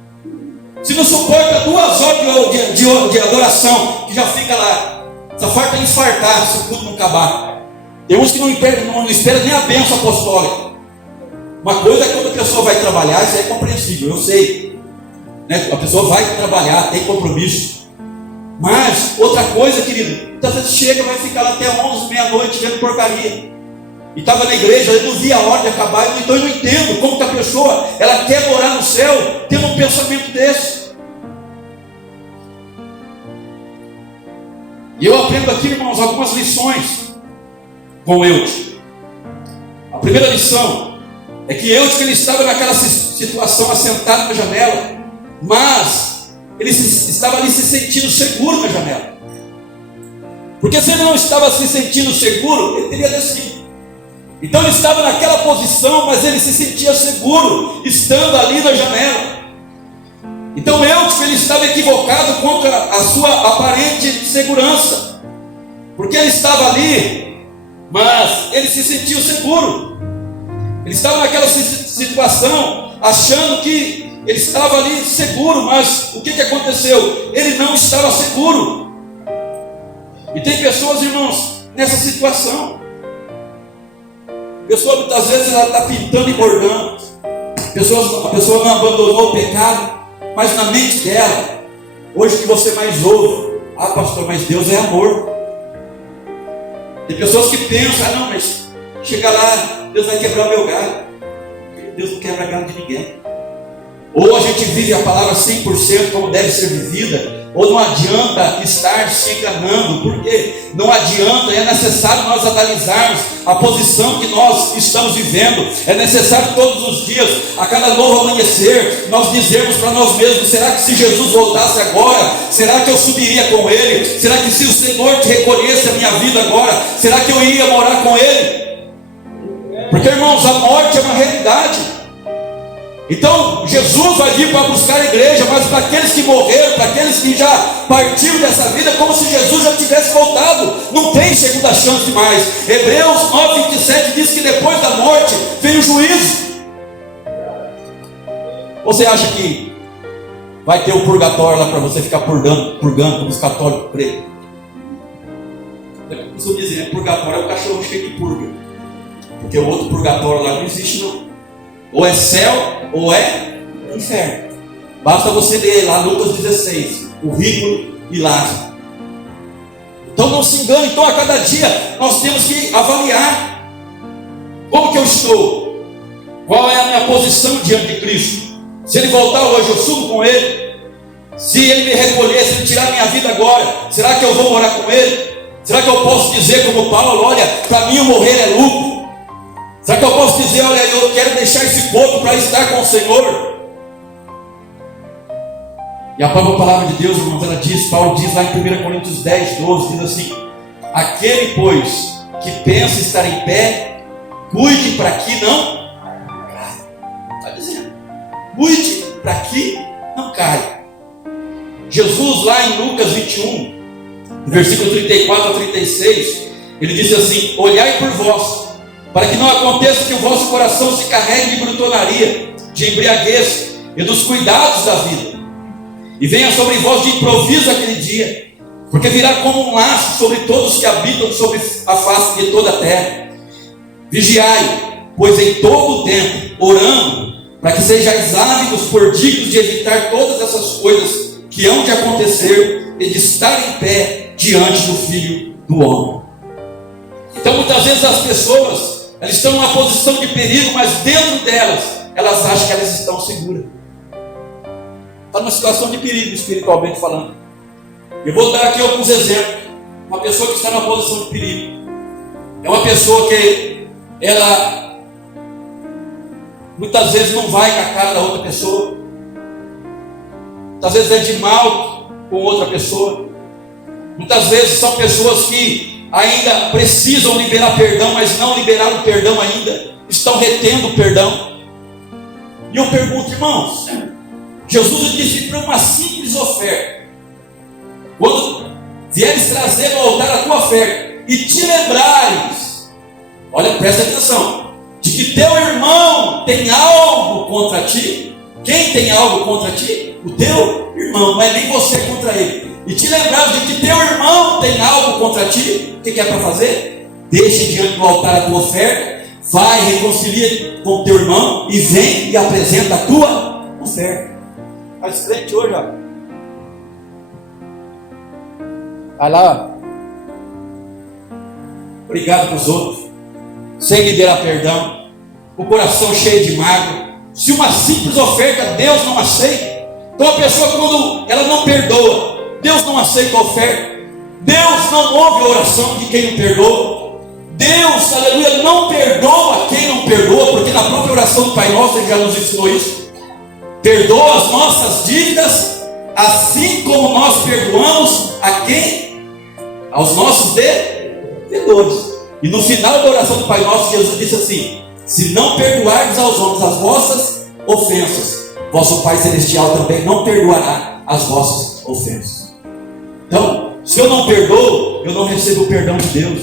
Se não suporta 2 horas de adoração, que já fica lá, só falta infartar se o culto não acabar. Tem uns que não esperam nem a bênção apostólica. Uma coisa é quando a pessoa vai trabalhar, isso é compreensível, eu sei, né? A pessoa vai trabalhar, tem compromisso. Mas outra coisa, querido, muitas vezes chega, vai ficar lá até 11, meia-noite vendo porcaria. E estava na igreja, ele não via a hora de acabar. Então eu não entendo como que a pessoa ela quer morar no céu tendo um pensamento desse. E eu aprendo aqui, irmãos, algumas lições com Eudes. A primeira lição é que Eudes, ele estava naquela situação assentado na janela, mas ele estava ali se sentindo seguro na janela. Porque se ele não estava se sentindo seguro, ele teria descido. Então ele estava naquela posição, mas ele se sentia seguro estando ali na janela. Então Eudes, ele estava equivocado contra a sua aparente segurança, porque ele estava ali, mas ele se sentiu seguro. Ele estava naquela situação achando que ele estava ali seguro, mas o que aconteceu? Ele não estava seguro. E tem pessoas, irmãos, nessa situação. A pessoa muitas vezes ela está pintando e bordando. A pessoa não abandonou o pecado, mas na mente dela, hoje que você mais ouve: ah, pastor, mas Deus é amor. Tem pessoas que pensam: ah, não, mas chega lá, Deus vai quebrar o meu galho. Deus não quebra galho de ninguém. Ou a gente vive a palavra 100% como deve ser vivida, ou não adianta estar se enganando, porque não adianta, é necessário nós analisarmos a posição que nós estamos vivendo. É necessário todos os dias, a cada novo amanhecer, nós dizermos para nós mesmos: será que se Jesus voltasse agora, será que eu subiria com Ele? Será que se o Senhor te recolhesse a minha vida agora, será que eu iria morar com Ele? Porque, irmãos, a morte é uma realidade. Então Jesus vai vir para buscar a igreja, mas para aqueles que morreram, para aqueles que já partiram dessa vida, é como se Jesus já tivesse voltado. Não tem segunda chance mais. Hebreus 9:27 diz que depois da morte vem o juízo. Você acha que vai ter um purgatório lá para você ficar purgando como os católicos creem? Eu costumo dizer, purgatório é o cachorro cheio de purga, porque o outro purgatório lá não existe não. Ou é céu, ou é inferno. Basta você ler lá Lucas 16, o rico e Lázaro. Então não se engane. Então a cada dia nós temos que avaliar como que eu estou, qual é a minha posição diante de Cristo. Se Ele voltar hoje, eu subo com Ele, Se ele me recolher, se ele tirar minha vida agora, será que eu vou morar com ele? Será que eu posso dizer como Paulo, olha, para mim o morrer é lucro? Será que eu posso dizer, olha, eu quero deixar esse corpo para estar com o Senhor? E a própria palavra de Deus, irmãos, ela diz, Paulo diz lá em 1 Coríntios 10, 12, diz assim: aquele, pois, que pensa estar em pé, cuide para que não caia. Está dizendo, cuide para que não caia. Jesus, lá em Lucas 21, versículo 34 a 36, ele disse assim: olhai por vós, para que não aconteça que o vosso coração se carregue de glutonaria, de embriaguez e dos cuidados da vida, e venha sobre vós de improviso aquele dia, porque virá como um laço sobre todos que habitam sobre a face de toda a terra. Vigiai, pois em todo o tempo, orando, para que sejais ávidos por dignos de evitar todas essas coisas que hão de acontecer e de estar em pé diante do Filho do Homem. Então muitas vezes as pessoas, elas estão numa posição de perigo, mas dentro delas, elas acham que elas estão seguras. Está numa situação de perigo, espiritualmente falando. Eu vou dar aqui alguns exemplos. Uma pessoa que está numa posição de perigo é uma pessoa que ela muitas vezes não vai com a cara da outra pessoa, muitas vezes é de mal com outra pessoa, muitas vezes são pessoas que ainda precisam liberar perdão, mas não liberaram o perdão ainda, estão retendo o perdão. E eu pergunto, irmãos, Jesus disse para uma simples oferta: quando vieres trazer no altar a tua oferta e te lembrares, olha, presta atenção, de que teu irmão tem algo contra ti. Quem tem algo contra ti? O teu irmão, não é nem você contra ele. E te lembrares de que teu irmão tem algo contra ti. O que é para fazer? Deixe diante do altar a tua oferta, vai, reconcilia com o teu irmão e vem e apresenta a tua oferta. Faz crente hoje, ó. Vai lá, obrigado para os outros, sem liberar perdão, o coração cheio de mágoa. Se uma simples oferta Deus não aceita, então a pessoa, quando ela não perdoa, Deus não aceita a oferta, Deus não ouve a oração de quem não perdoa, Deus, aleluia, não perdoa quem não perdoa, porque na própria oração do Pai Nosso Ele já nos ensinou isso. Perdoa as nossas dívidas, assim como nós perdoamos a quem? Aos nossos devedores. E no final da oração do Pai Nosso, Jesus disse assim: se não perdoardes aos homens as vossas ofensas, vosso Pai Celestial também não perdoará as vossas ofensas. Então, se eu não perdoo, eu não recebo o perdão de Deus.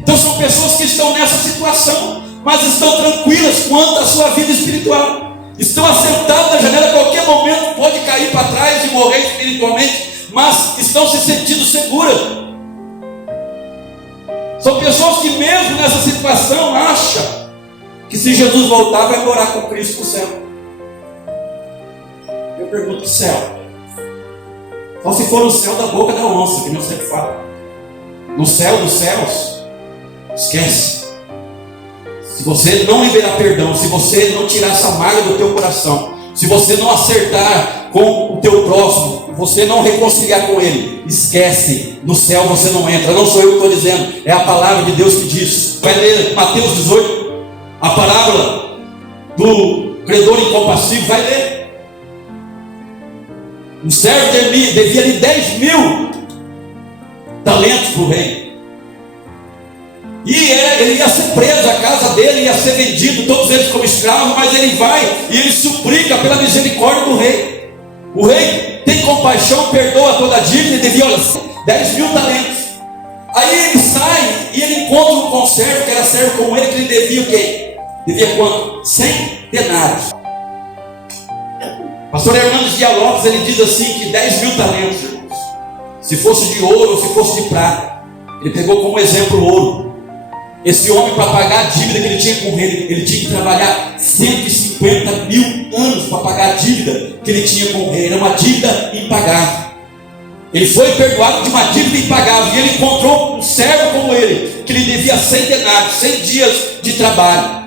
Então são pessoas que estão nessa situação, mas estão tranquilas quanto à sua vida espiritual. Estão assentados na janela, a qualquer momento pode cair para trás e morrer espiritualmente, mas estão se sentindo seguras. São pessoas que mesmo nessa situação acham que se Jesus voltar vai morar com Cristo no céu. Eu pergunto, que céu? Só se for no céu da boca da onça, que eu sempre falo. No céu dos céus, esquece. Se você não liberar perdão, se você não tirar essa malha do teu coração, se você não acertar com o teu próximo, você não reconciliar com ele, esquece, no céu você não entra. Não sou eu que estou dizendo, é a palavra de Deus que diz. Vai ler Mateus 18, a parábola do credor incompassível, vai ler. Um servo devia ali 10.000 talentos para o rei. E ele ia ser preso, a casa dele ia ser vendido, todos eles como escravos, mas ele vai e ele suplica pela misericórdia do rei. O rei tem compaixão, perdoa toda a dívida, ele devia, olha, 10.000 talentos. Aí ele sai e ele encontra um conservo, que era servo como ele, que ele devia o quê? Devia quanto? 100 denários. Pastor Hernandes Dias Lopes, ele diz assim, que 10.000 talentos, irmãos, se fosse de ouro ou se fosse de prata, ele pegou como exemplo o ouro. Esse homem, para pagar a dívida que ele tinha com ele tinha que trabalhar 150.000 anos para pagar a dívida que ele tinha com o rei. Era uma dívida impagável. Ele foi perdoado de uma dívida impagável. E ele encontrou um servo como ele, que lhe devia 100 denários, 100 dias de trabalho.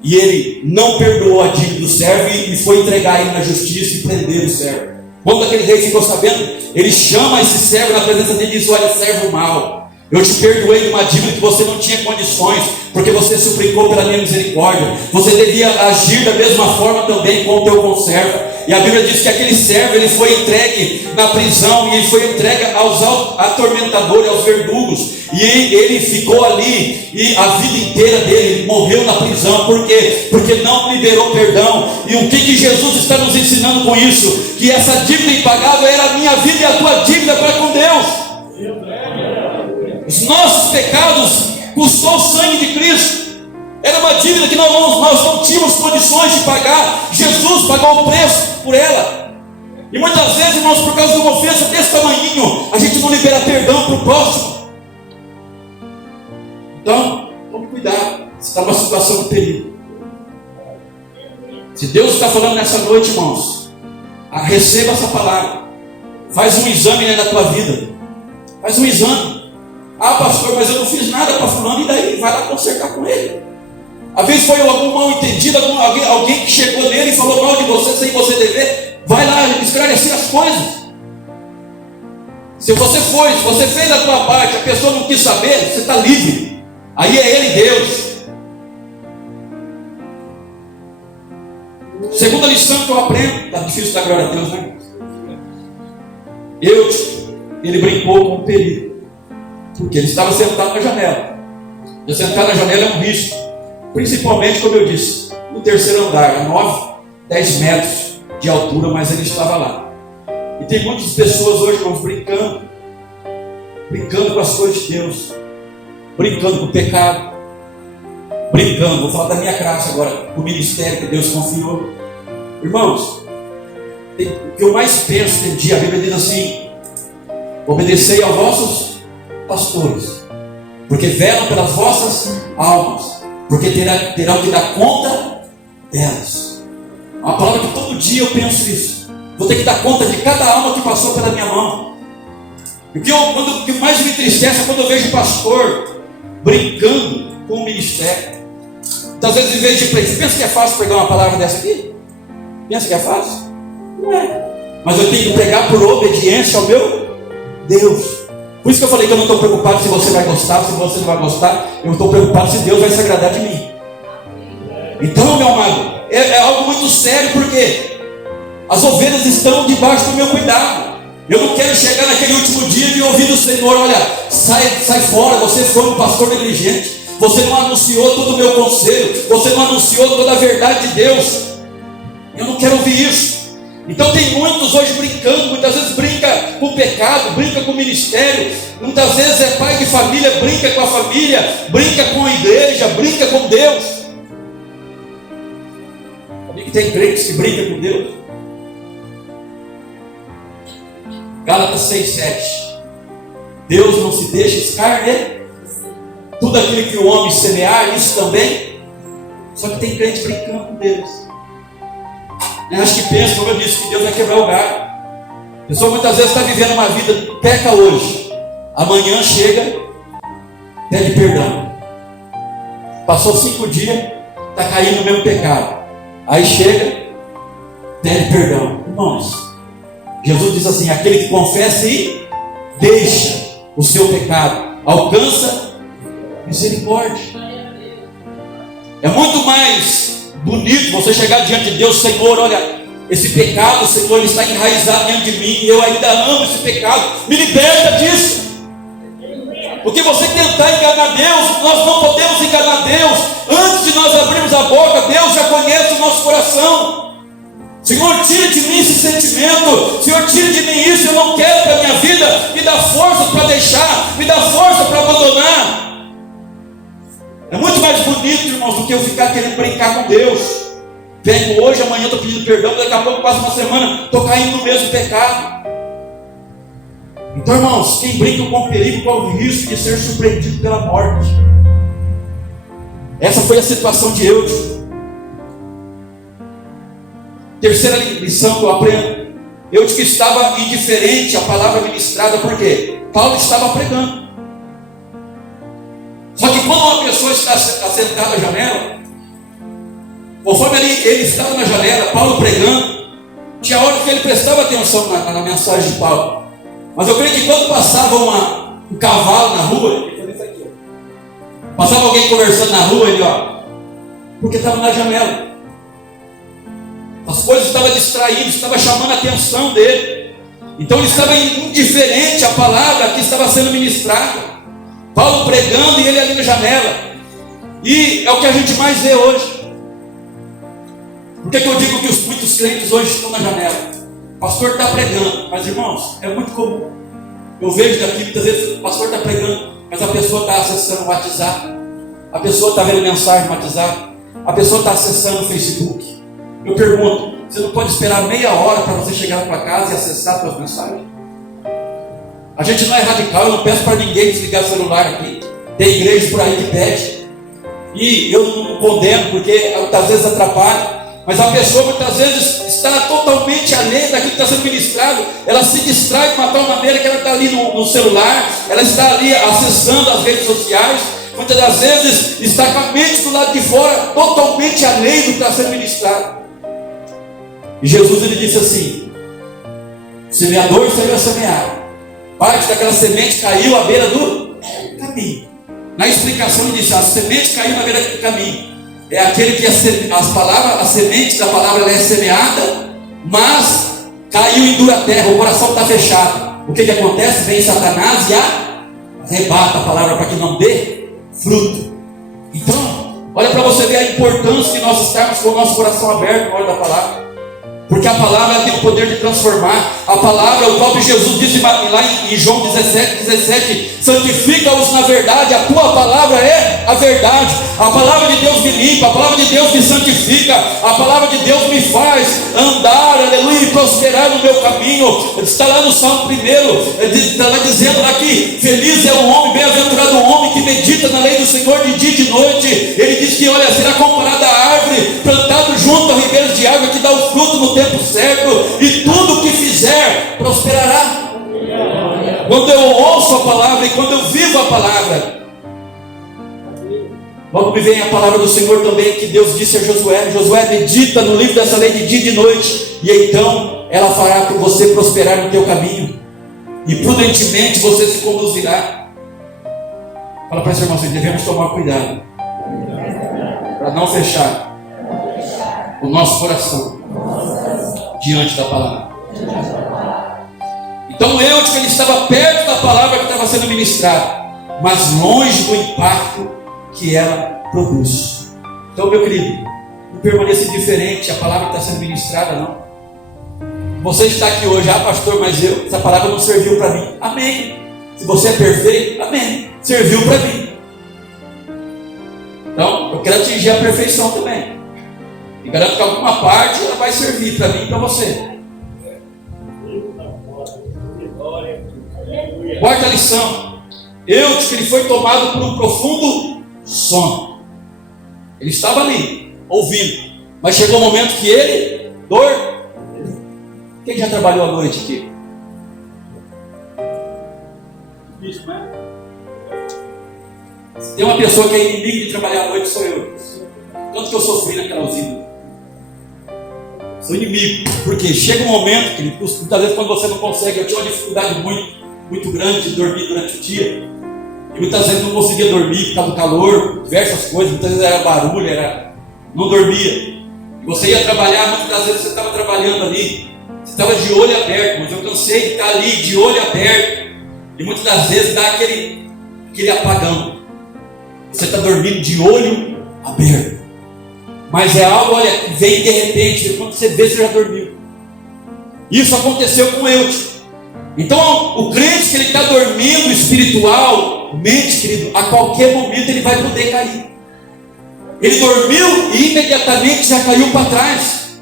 E ele não perdoou a dívida do servo e foi entregar ele na justiça e prender o servo. Quando aquele rei ficou sabendo, ele chama esse servo na presença dele e diz: olha, servo mau, eu te perdoei de uma dívida que você não tinha condições, porque você suplicou pela minha misericórdia. Você devia agir da mesma forma também com o teu conservo. E a Bíblia diz que aquele servo, ele foi entregue na prisão, e ele foi entregue aos atormentadores, aos verdugos, e ele ficou ali, e a vida inteira dele, ele morreu na prisão. Por quê? Porque não liberou perdão. E o que Jesus está nos ensinando com isso? Que essa dívida impagável era a minha vida e a tua dívida para com Deus. Os nossos pecados custou o sangue de Cristo. Era uma dívida que nós não tínhamos condições de pagar. Jesus pagou o preço por ela. E muitas vezes, irmãos, por causa de uma ofensa desse tamanhinho, a gente não libera perdão para o próximo. Então, vamos cuidar. Está uma situação de perigo. Se Deus está falando nessa noite, irmãos, receba essa palavra. Faz um exame na tua vida. Faz um exame. Ah, pastor, mas eu não fiz nada para fulano. E daí? Vai lá consertar com ele. Às vezes foi algum mal entendido, alguém que chegou nele e falou mal de você sem você dever. Vai lá esclarecer as coisas. Se você fez a tua parte, a pessoa não quis saber, você está livre. Aí é ele Deus. Segunda lição que eu aprendo, está difícil dar glória a Deus, né? Ele brincou com o perigo, porque ele estava sentado na janela. E sentar na janela é um risco, principalmente, como eu disse, no terceiro andar, a 9, 10 metros de altura, mas ele estava lá. E tem muitas pessoas hoje, irmãos, brincando com as coisas de Deus, brincando com o pecado, vou falar da minha classe agora, do ministério que Deus confiou. Irmãos, o que eu mais penso tem dia, a Bíblia diz assim: obedecei aos vossos pastores, porque velam pelas vossas almas, porque terão que dar conta delas. É uma palavra que todo dia eu penso isso. Vou ter que dar conta de cada alma que passou pela minha mão. E o que mais me entristece é quando eu vejo o pastor brincando com o ministério. Então, às vezes, em vez de pregar, pensa que é fácil pregar uma palavra dessa aqui? Pensa que é fácil? Não é. Mas eu tenho que pregar por obediência ao meu Deus. Por isso que eu falei que eu não estou preocupado se você vai gostar, se você não vai gostar. Eu estou preocupado se Deus vai se agradar de mim. Então, meu amado, é algo muito sério, porque as ovelhas estão debaixo do meu cuidado. Eu não quero chegar naquele último dia e ouvir do Senhor: olha, sai fora, você foi um pastor negligente, você não anunciou todo o meu conselho, você não anunciou toda a verdade de Deus. Eu não quero ouvir isso. Então tem muitos hoje brincando, muitas vezes brinca com o pecado, brinca com o ministério, muitas vezes é pai de família, brinca com a família, brinca com a igreja, brinca com Deus. Sabia que tem crentes que brincam com Deus? Gálatas 6:7. Deus não se deixa escarnecer. Tudo aquilo que o homem semear, isso também. Só que tem crente brincando com Deus. Acho que pensa, como eu disse, que Deus vai quebrar o galho. A pessoa muitas vezes está vivendo uma vida, peca hoje, amanhã chega, pede perdão. Passou 5 dias, está caindo no mesmo pecado. Aí chega, pede perdão. Irmãos, Jesus diz assim: aquele que confessa e deixa o seu pecado, alcança misericórdia. É muito mais bonito você chegar diante de Deus: Senhor, olha, esse pecado, Senhor, ele está enraizado dentro de mim, e eu ainda amo esse pecado, me liberta disso. Porque você tentar enganar Deus, nós não podemos enganar Deus. Antes de nós abrirmos a boca, Deus já conhece o nosso coração. Senhor, tira de mim esse sentimento. Senhor, tira de mim isso, eu não quero para a minha vida. Me dá força para deixar, me dá força para abandonar. É muito mais bonito, irmãos, do que eu ficar querendo brincar com Deus. Venho hoje, amanhã estou pedindo perdão, daqui a pouco passa uma semana, estou caindo no mesmo pecado. Então, irmãos, quem brinca com o perigo corre o risco de ser surpreendido pela morte. Essa foi a situação de Eutico. Terceira lição que eu aprendo: Eutico estava indiferente à palavra ministrada, porque Paulo estava pregando. Só que quando uma pessoa está sentada à janela, conforme ele estava na janela, Paulo pregando, tinha horas que ele prestava atenção na mensagem de Paulo. Mas eu creio que quando passava um cavalo na rua, ele fazia isso aqui, ó. Passava alguém conversando na rua, ele, ó, porque estava na janela. As coisas estavam distraindo, estava chamando a atenção dele. Então ele estava indiferente à palavra que estava sendo ministrada. Paulo pregando e ele ali na janela. E é o que a gente mais vê hoje. Por que eu digo que muitos crentes hoje estão na janela? O pastor está pregando, mas irmãos, é muito comum. Eu vejo daqui muitas vezes o pastor está pregando, mas a pessoa está acessando o WhatsApp, a pessoa está vendo mensagem no WhatsApp, a pessoa está acessando o Facebook. Eu pergunto, você não pode esperar meia hora para você chegar na sua casa e acessar as suas mensagens? A gente não é radical, eu não peço para ninguém desligar o celular aqui. Tem igrejas por aí que pede. E eu não condeno, porque muitas vezes atrapalha. Mas a pessoa muitas vezes está totalmente além daquilo que está sendo ministrado. Ela se distrai de uma tal maneira que ela está ali no celular, ela está ali acessando as redes sociais. Muitas das vezes está com a mente do lado de fora, totalmente além do que está sendo ministrado. E Jesus ele disse assim: o semeador saiu a semear. Parte daquela semente caiu à beira do caminho. Na explicação ele disse: a semente caiu na beira do caminho. É aquele que a semente da palavra ela é semeada, mas caiu em dura terra, o coração está fechado. O que acontece? Vem Satanás e arrebata a palavra para que não dê fruto. Então, olha para você ver a importância de nós estarmos com o nosso coração aberto na hora da palavra. Porque a palavra tem o poder de transformar. A palavra, o próprio Jesus disse lá em João 17, santifica-os na verdade, a tua palavra é a verdade. A palavra de Deus me limpa, a palavra de Deus me santifica, a palavra de Deus me faz andar, aleluia, e prosperar no meu caminho. Está lá no Salmo 1, está lá dizendo lá que feliz é o homem, bem-aventurado o homem que medita na lei do Senhor de dia e de noite. Ele diz que, olha, será comparada à árvore, plantado junto a ribeiros de água, que dá o fruto no tempo certo, e tudo que fizer prosperará. Quando eu ouço a palavra e quando eu vivo a palavra, logo me vem a palavra do Senhor também, que Deus disse a Josué: Josué, medita no livro dessa lei de dia e de noite, e então ela fará que você prosperar no teu caminho, e prudentemente você se conduzirá. Fala para esse irmão assim: devemos tomar cuidado para não fechar o nosso coração diante da palavra. Então o Eutico, ele estava perto da palavra que estava sendo ministrada, mas longe do impacto que ela produz. Então, meu querido, não permaneça indiferente à palavra que está sendo ministrada, não. Você está aqui hoje: pastor, mas essa palavra não serviu para mim. Amém. Se você é perfeito, amém, serviu para mim. Então, eu quero atingir a perfeição também. E garanto que alguma parte ela vai servir para mim e para você. Quarta lição: Eutico, ele foi tomado por um profundo sono. Ele estava ali, ouvindo, mas chegou um momento que ele dormiu. Quem já trabalhou à noite aqui? Isso, né? Se tem uma pessoa que é inimigo de trabalhar à noite, sou eu. Tanto que eu sofri naquela usina. Sou inimigo, porque chega um momento que muitas vezes quando você não consegue, eu tinha uma dificuldade muito grande de dormir durante o dia, e muitas vezes não conseguia dormir por causa do calor, diversas coisas, muitas vezes era barulho, não dormia. E você ia trabalhar, muitas vezes você estava trabalhando ali, você estava de olho aberto, mas eu cansei de estar ali de olho aberto, e muitas das vezes dá aquele apagão. Você está dormindo de olho aberto. Mas é algo, olha, que vem de repente, quando você vê, você já dormiu. Isso aconteceu com Eutico. Então, o crente que ele está dormindo espiritualmente, querido, a qualquer momento ele vai poder cair. Ele dormiu e imediatamente já caiu para trás.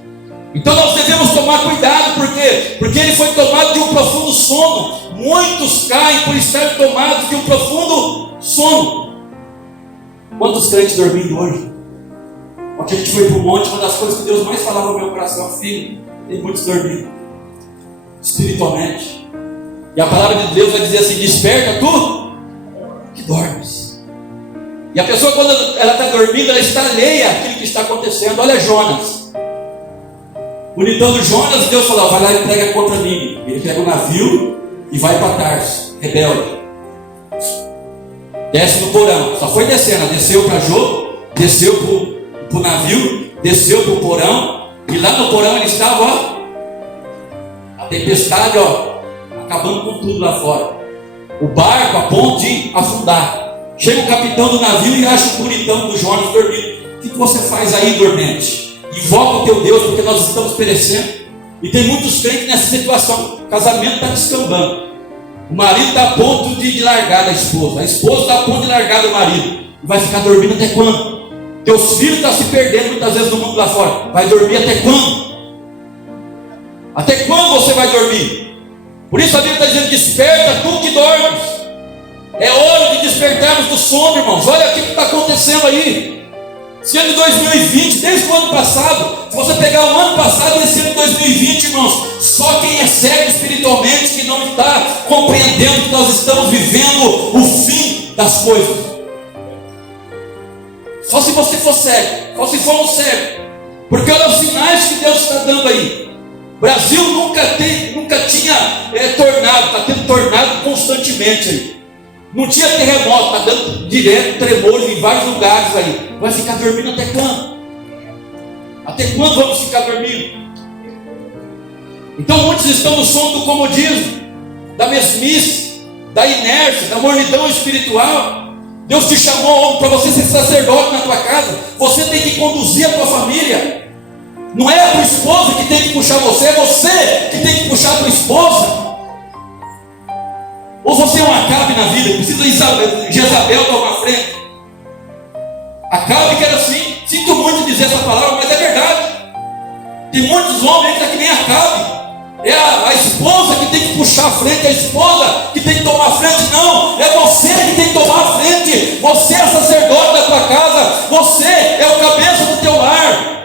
Então nós devemos tomar cuidado, por quê? Porque ele foi tomado de um profundo sono. Muitos caem por estar tomados de um profundo sono. Quantos crentes dormindo hoje? Ontem a gente foi para o monte, uma das coisas que Deus mais falava no meu coração: filho, tem muitos dormindo espiritualmente. E a palavra de Deus vai dizer assim: desperta tu que dormes. E a pessoa, quando ela está dormindo, ela está alheia àquilo que está acontecendo. Olha Jonas. bonitão do Jonas, Deus falou: vai lá e prega contra mim. Ele pega o navio e vai para Tarso, rebelde. Desce no porão, só foi descendo, desceu para Jô, desceu para o navio, desceu para o porão, e lá no porão ele estava, ó, a tempestade, ó, acabando com tudo lá fora. O barco a ponto de afundar. Chega o capitão do navio e acha o bonitão do Jonas dormindo. O que você faz aí, dormente? Invoca o teu Deus, porque nós estamos perecendo. E tem muitos crentes nessa situação. O casamento está descambando. O marido está a ponto de largar da esposa. A esposa está a ponto de largar do marido. E vai ficar dormindo até quando? Teus filhos estão se perdendo muitas vezes no mundo lá fora. Vai dormir até quando? Até quando você vai dormir? Por isso a Bíblia está dizendo: desperta tu que dormes. É hora de despertarmos do sono, irmãos. Olha o que está acontecendo aí. Esse ano de 2020, desde o ano passado, se você pegar o ano passado e esse ano de 2020, irmãos, só quem é cego espiritualmente que não está compreendendo que nós estamos vivendo o fim das coisas. Só se você for cego, só se for um cego. Porque olha os sinais que Deus está dando aí. O Brasil nunca tinha tornado, está tendo tornado constantemente aí. Não tinha terremoto, está dando direto tremores em vários lugares aí. Vai ficar dormindo até quando? Até quando vamos ficar dormindo? Então muitos estão no sono do comodismo, da mesmice, da inércia, da mornidão espiritual. Deus te chamou para você ser sacerdote na tua casa. Você tem que conduzir a tua família. Não é a tua esposa que tem que puxar você, é você que tem que puxar a tua esposa. Ou você é um Acabe na vida, precisa Jezabel tomar frente. Acabe que era assim. Sinto muito dizer essa palavra, mas é verdade. Tem muitos homens que nem Acabe. É a esposa que tem que puxar a frente, é a esposa que tem que tomar a frente. Não, é você que tem que tomar a frente. Você é sacerdote da tua casa. Você é o cabeça do teu lar.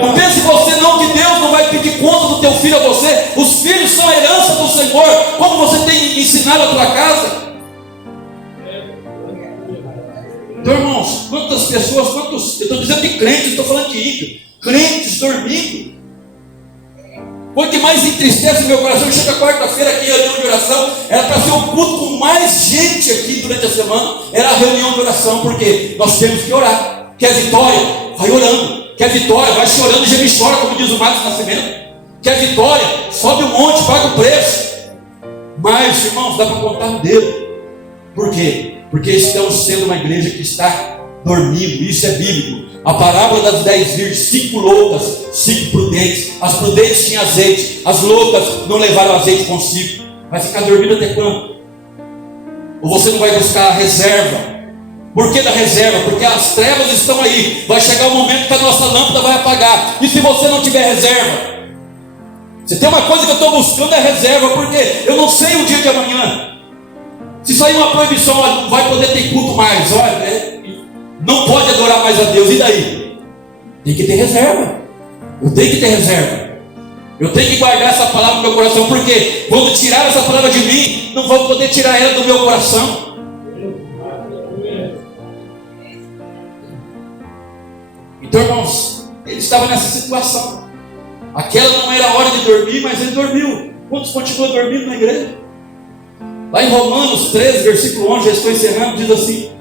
Não pense você não que Deus não vai pedir conta do teu filho a você. Os filhos são a herança do Senhor. Como você tem ensinado a tua casa? Então, irmãos, quantas pessoas, eu estou dizendo de crentes, estou falando de ímpio, crentes dormindo. O que mais entristece o meu coração, chega quarta-feira aqui, a reunião de oração, era para ser um culto com mais gente aqui durante a semana, era a reunião de oração, porque nós temos que orar. Quer vitória? Vai orando. Quer vitória? Vai chorando e geme chora, como diz o Marcos Nascimento. Quer vitória? Sobe um monte, paga o preço. Mas, irmãos, dá para contar um dedo. Por quê? Porque estamos sendo uma igreja que está dormindo. Isso é bíblico. A parábola das 10 virgens: 5 loucas, 5 prudentes. As prudentes tinham azeite, as loucas não levaram azeite consigo. Vai ficar dormindo até quando? Ou você não vai buscar a reserva? Por que da reserva? Porque as trevas estão aí. Vai chegar o momento que a nossa lâmpada vai apagar. E se você não tiver reserva? Se tem uma coisa que eu estou buscando é reserva. Porque eu não sei o dia de amanhã. Se sair uma proibição, olha, não vai poder ter culto mais. Olha, não pode adorar mais a Deus. E daí? Tem que ter reserva. Eu tenho que ter reserva. Eu tenho que guardar essa palavra no meu coração. Porque quando tirar essa palavra de mim, não vão poder tirar ela do meu coração. Então, irmãos, ele estava nessa situação. Aquela não era a hora de dormir, mas ele dormiu. Quantos continuam dormindo na igreja? Lá em Romanos 13, versículo 11, já estou encerrando, diz assim: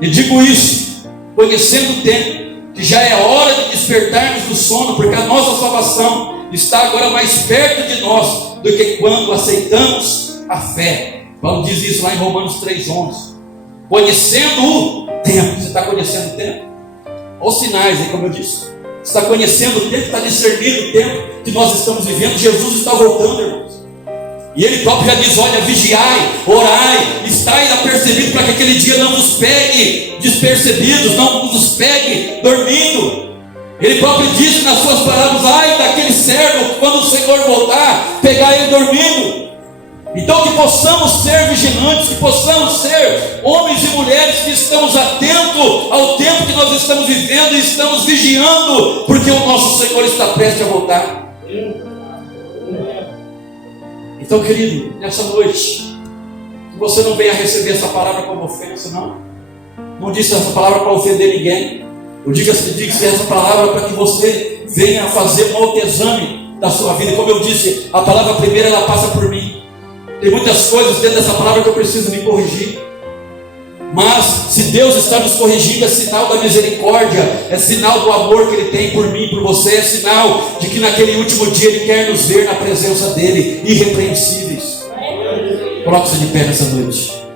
e digo isso, conhecendo o tempo, que já é hora de despertarmos do sono, porque a nossa salvação está agora mais perto de nós do que quando aceitamos a fé. Paulo diz isso lá em Romanos 3,11. Conhecendo o tempo. Você está conhecendo o tempo? Olha os sinais aí, como eu disse. Você está conhecendo o tempo, está discernindo o tempo que nós estamos vivendo. Jesus está voltando, irmãos. E ele próprio já diz: olha, vigiai, orai, estai apercebido, para que aquele dia não nos pegue despercebidos, não nos pegue dormindo. Ele próprio disse nas suas palavras: ai daquele servo, quando o Senhor voltar, pegar ele dormindo. Então que possamos ser vigilantes, que possamos ser homens e mulheres que estamos atentos ao tempo que nós estamos vivendo e estamos vigiando, porque o nosso Senhor está prestes a voltar. Então, querido, nessa noite, que você não venha receber essa palavra como ofensa, não. Não disse essa palavra para ofender ninguém. Eu digo essa palavra para que você venha fazer um autoexame da sua vida. Como eu disse, a palavra primeira ela passa por mim. Tem muitas coisas dentro dessa palavra que eu preciso me corrigir. Mas se Deus está nos corrigindo, é sinal da misericórdia, é sinal do amor que Ele tem por mim, por você, é sinal de que naquele último dia Ele quer nos ver na presença dEle, irrepreensíveis. Coloque-se de pé nessa noite.